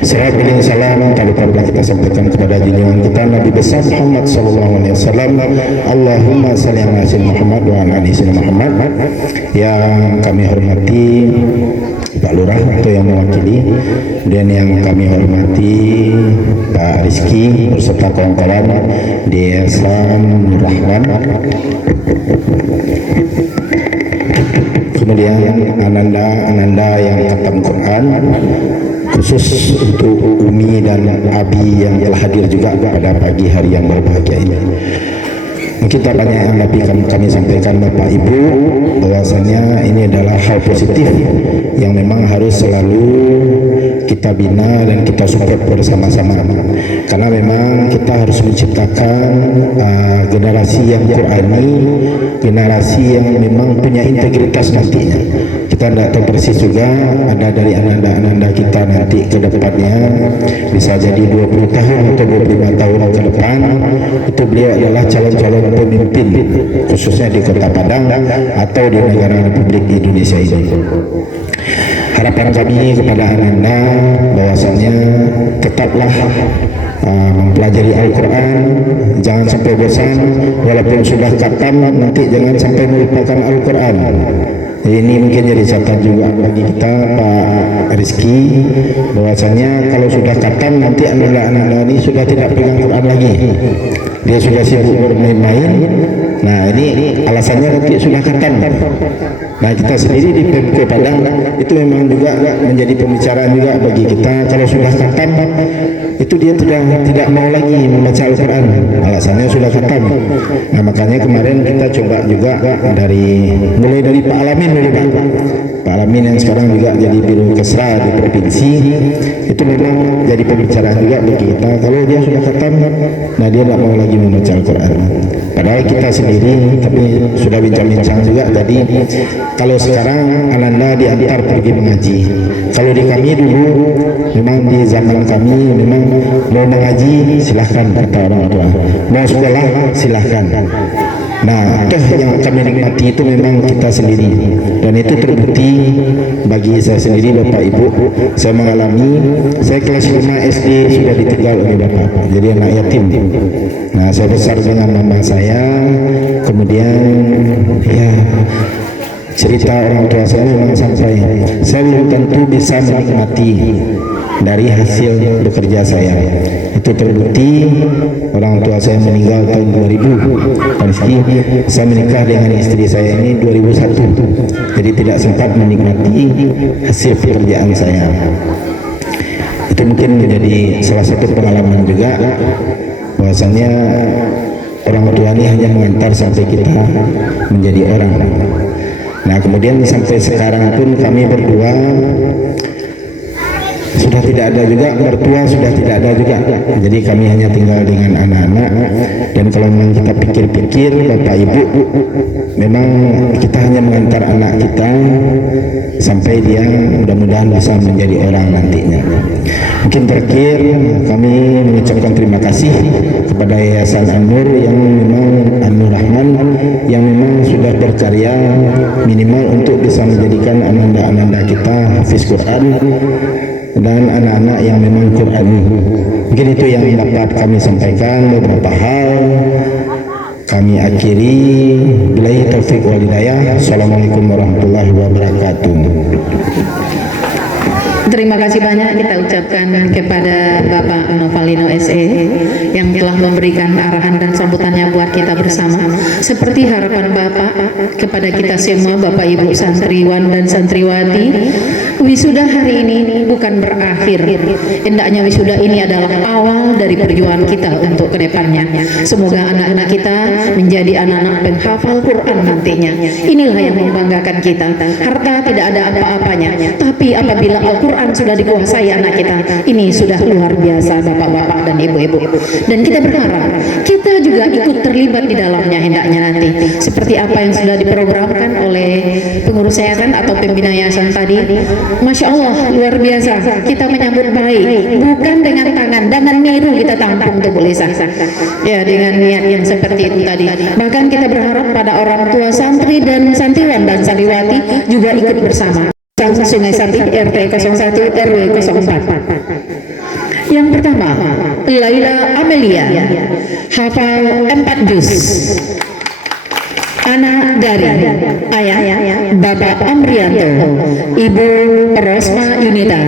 Salawat dan salam telah kita sampaikan kepada junjungan kita Nabi besar Muhammad sallallahu alaihi wasallam. Allahumma shalli ala sayyidina Muhammad wa ala ali sayyidina Muhammad. Yang kami hormati Pak Lurah atau yang mewakili, dan yang kami hormati Pak Rizky beserta kawan-kawan di Yayasan Nur Rahman, kemudian ananda yang khatam Quran, khusus untuk Umi dan Abi yang telah hadir juga pada pagi hari yang berbahagia ini. Kita banyak yang Nabi kami sampaikan Bapak Ibu, bahwasanya ini adalah hal positif yang memang harus selalu kita bina dan kita support bersama-sama, karena memang kita harus menciptakan generasi yang Qurani, generasi yang memang punya integritas nantinya. Kita tidak tahu persis juga, ada dari ananda-ananda kita nanti ke depannya, bisa jadi 20 tahun atau 25 tahun ke depan, itu beliau adalah calon-calon pemimpin, khususnya di Kota Padang atau di negara Republik Indonesia ini. Harapan kami kepada ananda bahwasanya tetaplah mempelajari Al-Quran, jangan sampai bosan, walaupun sudah khatam nanti jangan sampai melupakan Al-Quran. Ini mungkin jadi catatan juga bagi kita Pak Rizky, bahwasanya kalau sudah khatam nanti anak-anak ini sudah tidak pegang Quran lagi, dia sudah sibuk bermain-main. Nah ini alasannya nanti sudah khatam. Nah kita sendiri di PMK Padang itu memang juga menjadi pembicaraan juga bagi kita, kalau sudah khatam itu dia tidak mau lagi membaca Al-Quran, alasannya sudah khatam. Nah makanya kemarin kita coba juga mulai dari Pak Alamin dulu, Pak Alamin yang sekarang juga jadi Biro Kesra di provinsi, itu memang jadi pembicaraan juga bagi kita, kalau dia sudah khatam, nah dia tidak mau lagi membaca Al-Quran. Padahal kita sendiri tapi sudah bincang-bincang juga tadi, kalau sekarang ananda diantar pergi mengaji. Kalau di kami dulu, memang di zaman kami memang mau mengaji silahkan kata orang tua, mau sekolah silahkan. Nah, yang kami nikmati itu memang kita sendiri, dan itu terbukti bagi saya sendiri Bapak Ibu. Saya mengalami, saya kelas 5 SD sudah ditinggal oleh Bapak, jadi anak yatim. Nah, saya besar dengan mama saya, kemudian ya cerita orang tua saya memang sampai saya belum tentu bisa menikmati dari hasil bekerja saya. Itu terbukti orang tua saya meninggal tahun 2000. Pasti saya menikah dengan istri saya ini 2001. Jadi tidak sempat menikmati hasil pekerjaan saya. Itu mungkin menjadi salah satu pengalaman juga, bahwasanya orang tua ini hanya mengantar sampai kita menjadi orang. Nah kemudian sampai sekarang pun kami berdua sudah tidak ada juga, mertua sudah tidak ada juga, jadi kami hanya tinggal dengan anak-anak. Dan kalau memang kita pikir-pikir Bapak Ibu, memang kita hanya mengantar anak kita sampai dia mudah-mudahan bisa menjadi orang nantinya. Mungkin terakhir kami mengucapkan terima kasih kepada Yayasan An-Nur yang memang An-Nur Rahman yang memang sudah berkarya minimal untuk bisa menjadikan ananda-ananda kita hafiz Quran dan anak-anak yang memang Quran. Mungkin itu yang dapat kami sampaikan. Beberapa hal kami akhiri. Billahi taufiq wal hidayah. Assalamualaikum warahmatullahi wabarakatuh. Terima kasih banyak kita ucapkan kepada Bapak Novalino SE yang telah memberikan arahan dan sambutannya buat kita bersama. Seperti harapan Bapak kepada kita semua, Bapak Ibu santriwan dan santriwati, wisuda hari ini bukan berakhir. Hendaknya wisuda ini adalah awal dari perjuangan kita untuk kedepannya. Semoga anak-anak kita menjadi anak-anak penghafal Quran nantinya. Inilah yang membanggakan kita. Harta tidak ada apa-apanya, tapi apabila Al-Quran sudah dikuasai anak kita, ini sudah luar biasa bapak-bapak dan ibu-ibu. Dan kita berharap kita juga ikut terlibat di dalamnya hendaknya nanti, seperti apa yang sudah diprogramkan oleh pengurus yayasan atau pembina yayasan tadi. Masya Allah, luar biasa. Kita menyambut baik, bukan dengan tangan niru kita tampung tuh boleh sah. Ya, dengan niat yang seperti itu tadi. Bahkan kita berharap pada orang tua santri dan santriwan dan santriwati juga ikut bersama. Sungai Sati RT 01 RW 04. Yang pertama, Laila Amelia, hafal 4 juz. Anak dari ayah Bapak Amrianto, Ibu Rosma Yunita.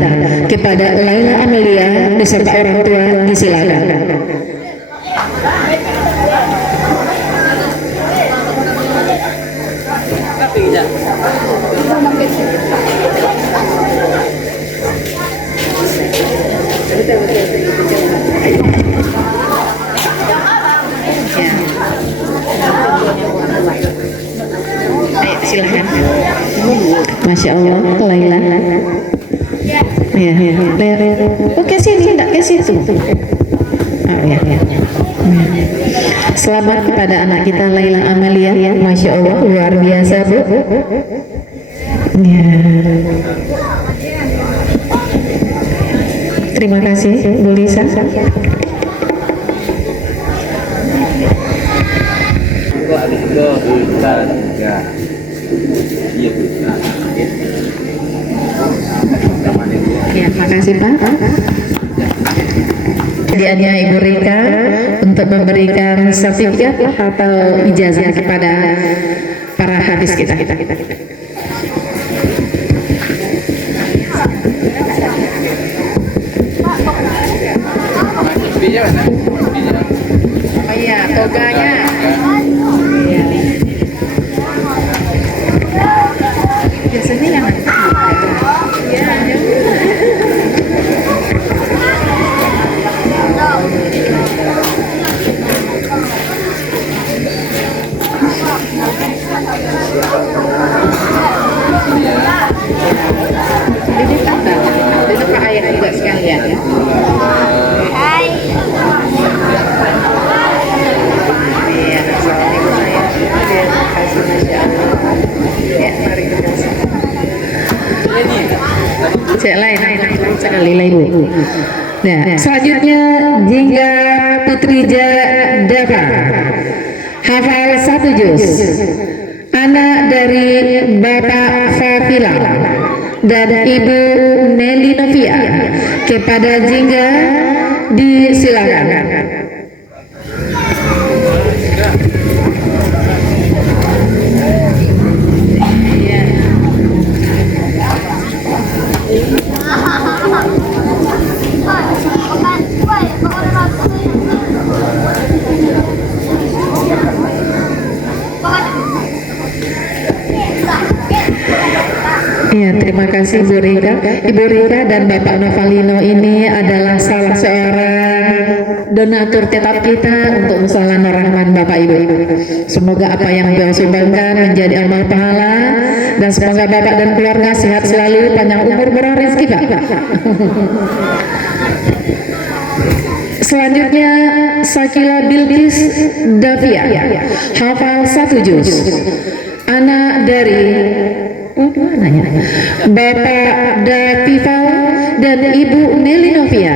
Kepada Laila Amelia beserta orang tua disilakan. Silakan. Masya Allah, Laila. Ya. Oke sini, enggak ke situ. Oh ya. Selamat kepada anak kita Laila Amalia. Masya Allah, luar biasa Bu. Ya. Terima kasih Bu Lisa. Ya, makasih Pak. Sediaannya Ibu Rika untuk memberikan sertifikat atau ijazah kepada para hafiz kita. Oh iya, toganya. Biasanya yang ini tanda, itu Pak Ayah juga sekalian ya. Hai. Iya, salam ibu saya. Terima kasih Masya Allah. Ya, mari kita cek lain sekali lah Ibu. Nah, selanjutnya Jingga Putri Dava, hafal 1 juz. Anak dari Bapak Fafila dan Ibu Nelly Novia. Kepada Jingga disilakan. Ya, terima kasih Bu Rika. Ibu Rika dan Bapak Novalino ini adalah salah seorang donatur tetap kita untuk Mushola Nur Rahman Bapak Ibu. Semoga apa yang beliau sumbangkan menjadi amal pahala, dan semoga Bapak dan keluarga sehat selalu, panjang umur, murah rezeki Pak. Selanjutnya Sakila Bilqis Davia, hafal 1 juz. Anak dari Bapak Davival dan Ibu Nelly Novia.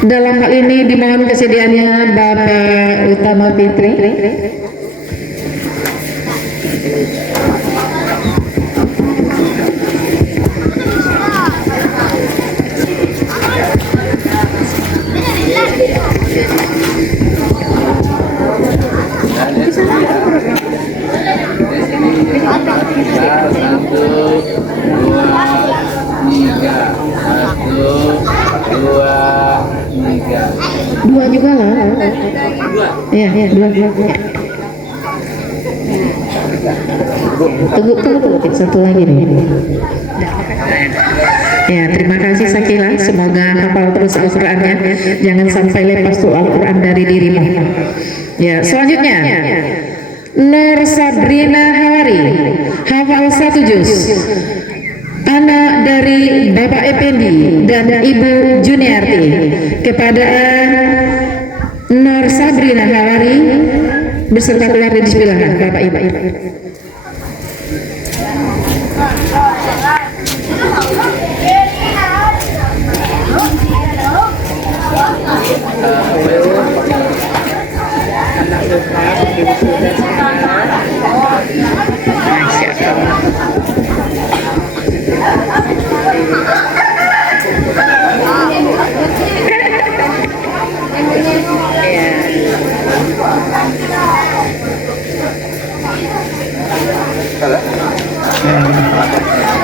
Dalam hal ini dimohon kesediaannya Bapak Utama Fitri. Iya, dua. Tunggu, satu lagi nih. Ya, terima kasih Sakila. Semoga hafal terus Al-Qur'annya. Jangan sampai lepas tuh Al-Qur'an dari dirimu. Ya, selanjutnya Nur Sabrina Hawari, hafal 1 juz. Anak dari Bapak Effendi dan Ibu Juniarti. Kepada Nur Sabrina Hawari beserta keluarga dipersilakan Bapak Ibu.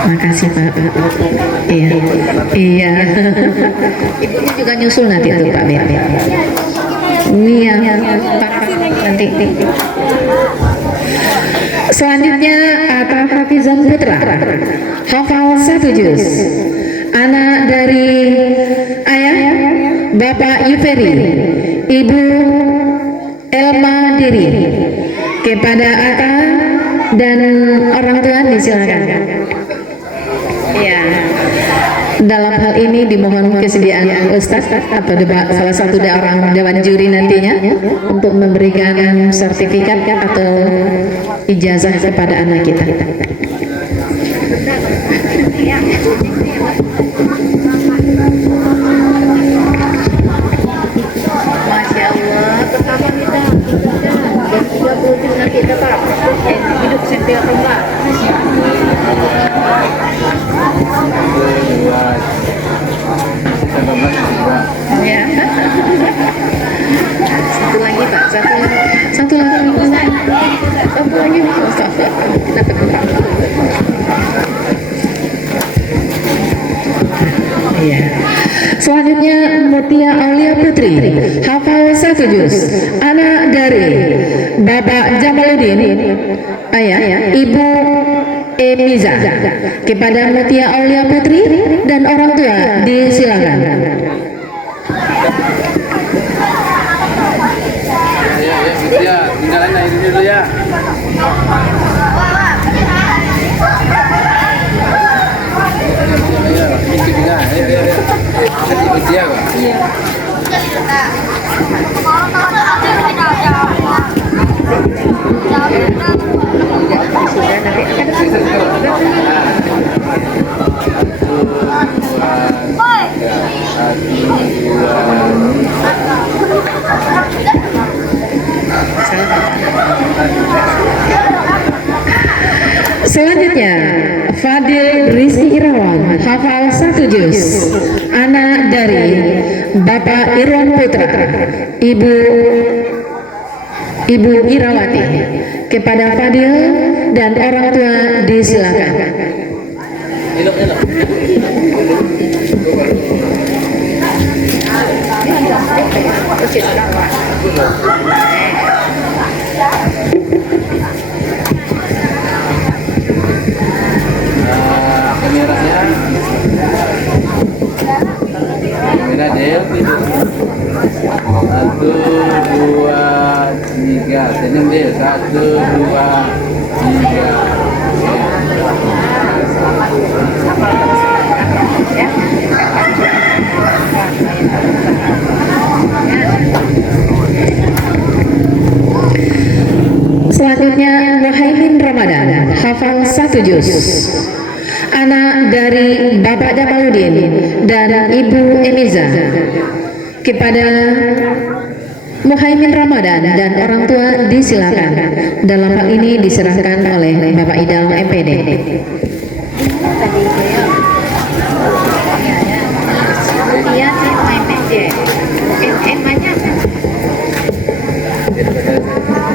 Makasih Pak. Iya. Ibunya juga nyusul nanti tuh Pak Biar. Iya. Nanti. Selanjutnya Atta Hafizan Putra, hafal 1 juz. Anak dari ayah Bapak Yuferi, Ibu Elma Diri. Kepada Atta dan orang tua disilakan. Ya. Dalam hal ini dimohon kesediaan Ustaz atau salah satu dari orang dewan juri nantinya untuk memberikan sertifikat atau ijazah kepada anak kita. Masya Allah, pertama kita 33 kita Pak, hidup sampai rumah. Ya. Satu lagi Pak, satu lagi. Kenapa Pak? Iya. Selanjutnya Mutia Aulia Putri, hafal 1 juz. Anak dari Bapak Jamaluddin, ayah Ibu Emiza. Kepada Mutia Aulia Putri dan orang tua disilakan. Ya, tinggalin air dulu ya. Selanjutnya Fadil Rizky Irawan, hafal 1 juz. Anak dari Bapak Irwan Putra, Ibu Irawati. Kepada Fadil dan orang tua disilakan. Kamera Del. 1, 2, 3. Senyum Del. 1, 2, 3. Selanjutnya Muhaimin Ramadan, hafal 1 juz. Anak dari Bapak Jamaluddin dan Ibu Emiza. Kepada Muhaimin Ramadan dan orang tua disilakan. Dalam hal ini diserahkan oleh Bapak Idal MPD.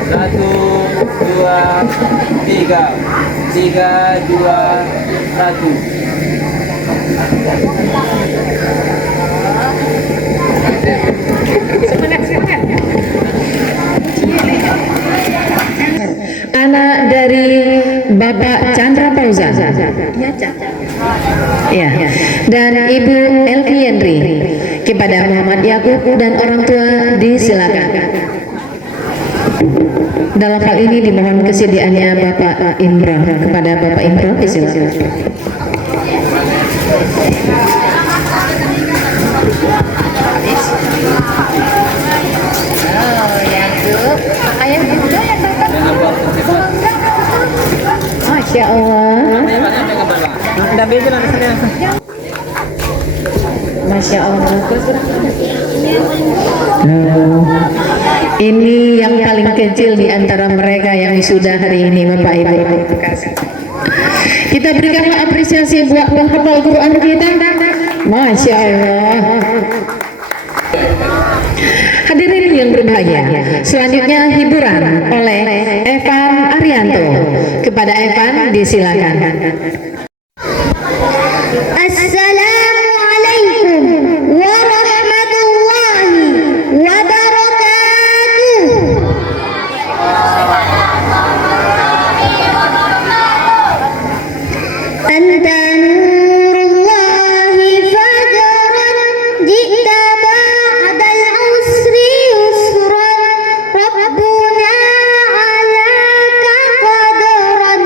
Satu, dua, tiga, 3, 2, 1. Semangat. Bapak Chandra Fauzan, ya, dan Ibu Elvi Henry. Kepada Muhammad Yakub dan orang tua disilakan. Dalam hal ini dimohon kesediaannya Bapak Imran. Kepada Bapak Imran disilakan. Masya Allah. Masya Allah. Ini yang paling kecil di antara mereka yang sudah hari ini, Bapak Ibu. Kita berikanlah apresiasi buat penghafal Quran kita. Masya Allah. Hadirin yang berbahagia, selanjutnya hiburan oleh Evan Arianto. Kepada Evan disilakan. Assalamualaikum warahmatullahi wabarakatuh. Anta nurullahi fajran ji'ta ba'dal usri yusran rabbuna alaka qadran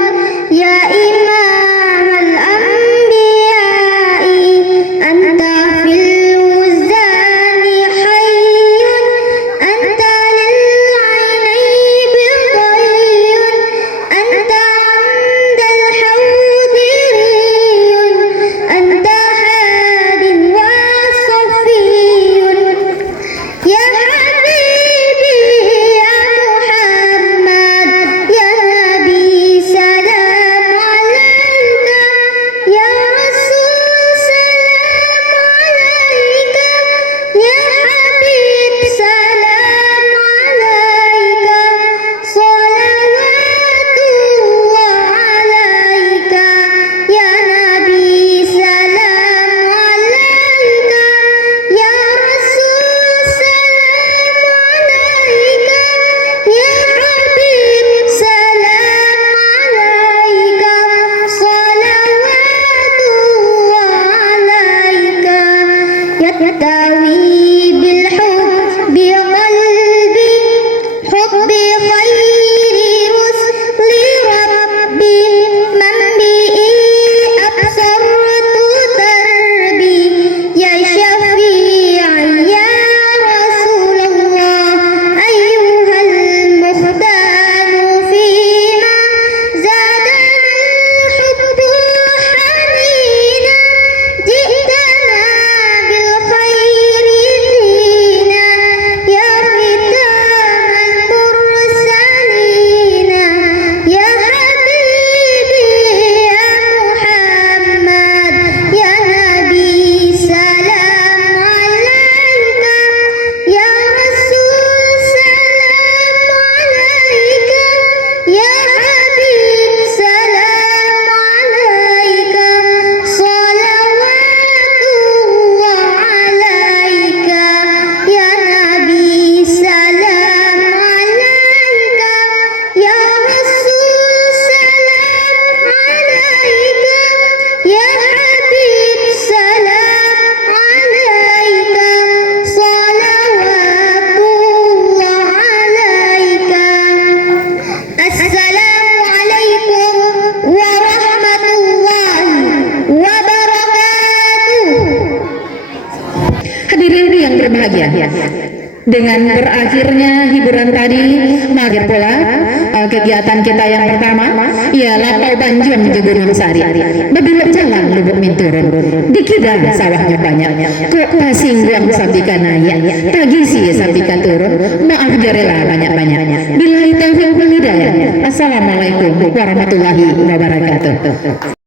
ya imam al-anbiya'i anta fil wuzani hayyun anta lil aini bidayyun anta amdal hawdi riyun anta hadin wa safiyun ya habibi ya Muhammad ya Nabi salam alaika ya Rasul salam alaika ya Habib salam alaika salawatullah alaika ya Nabi salam alaika ya Rasul salam alaika ya Habib salam alaika salawatullah alaika yatawi bil hubbi qalbi hubbi khairi rusli rabbi man bi'i absartu darbi ya syafi'i ya Rasulullah ayyuhal muhtanu fima zadana al-hubbu hanina ji'tana bil khairi dina ya khitaman mursalina ya habibi ya Muhammad ya Nabi salam alaika ya Rasul salam alaika ya Habib salam alaika salawatullah alaika ya Nabi salam alaika ya Rasul salam alaika ya Habib salam alaika salawatullah alaika. Assalamualaikum warahmatullahi wabarakatuh. Hadirin yang berbahagia, dengan berakhirnya hiburan tadi, mari pula kegiatan kita yang pertama ialah Pau Banjum Jegunung Sari. Bebilok jalan lubuk minturun, dikida sawahnya banyak, kok pasingguang sabika naik, tagisi sabika turun, maaf jarela banyak-banyak. Billahi taufiq wal hidayah. Assalamualaikum warahmatullahi wabarakatuh.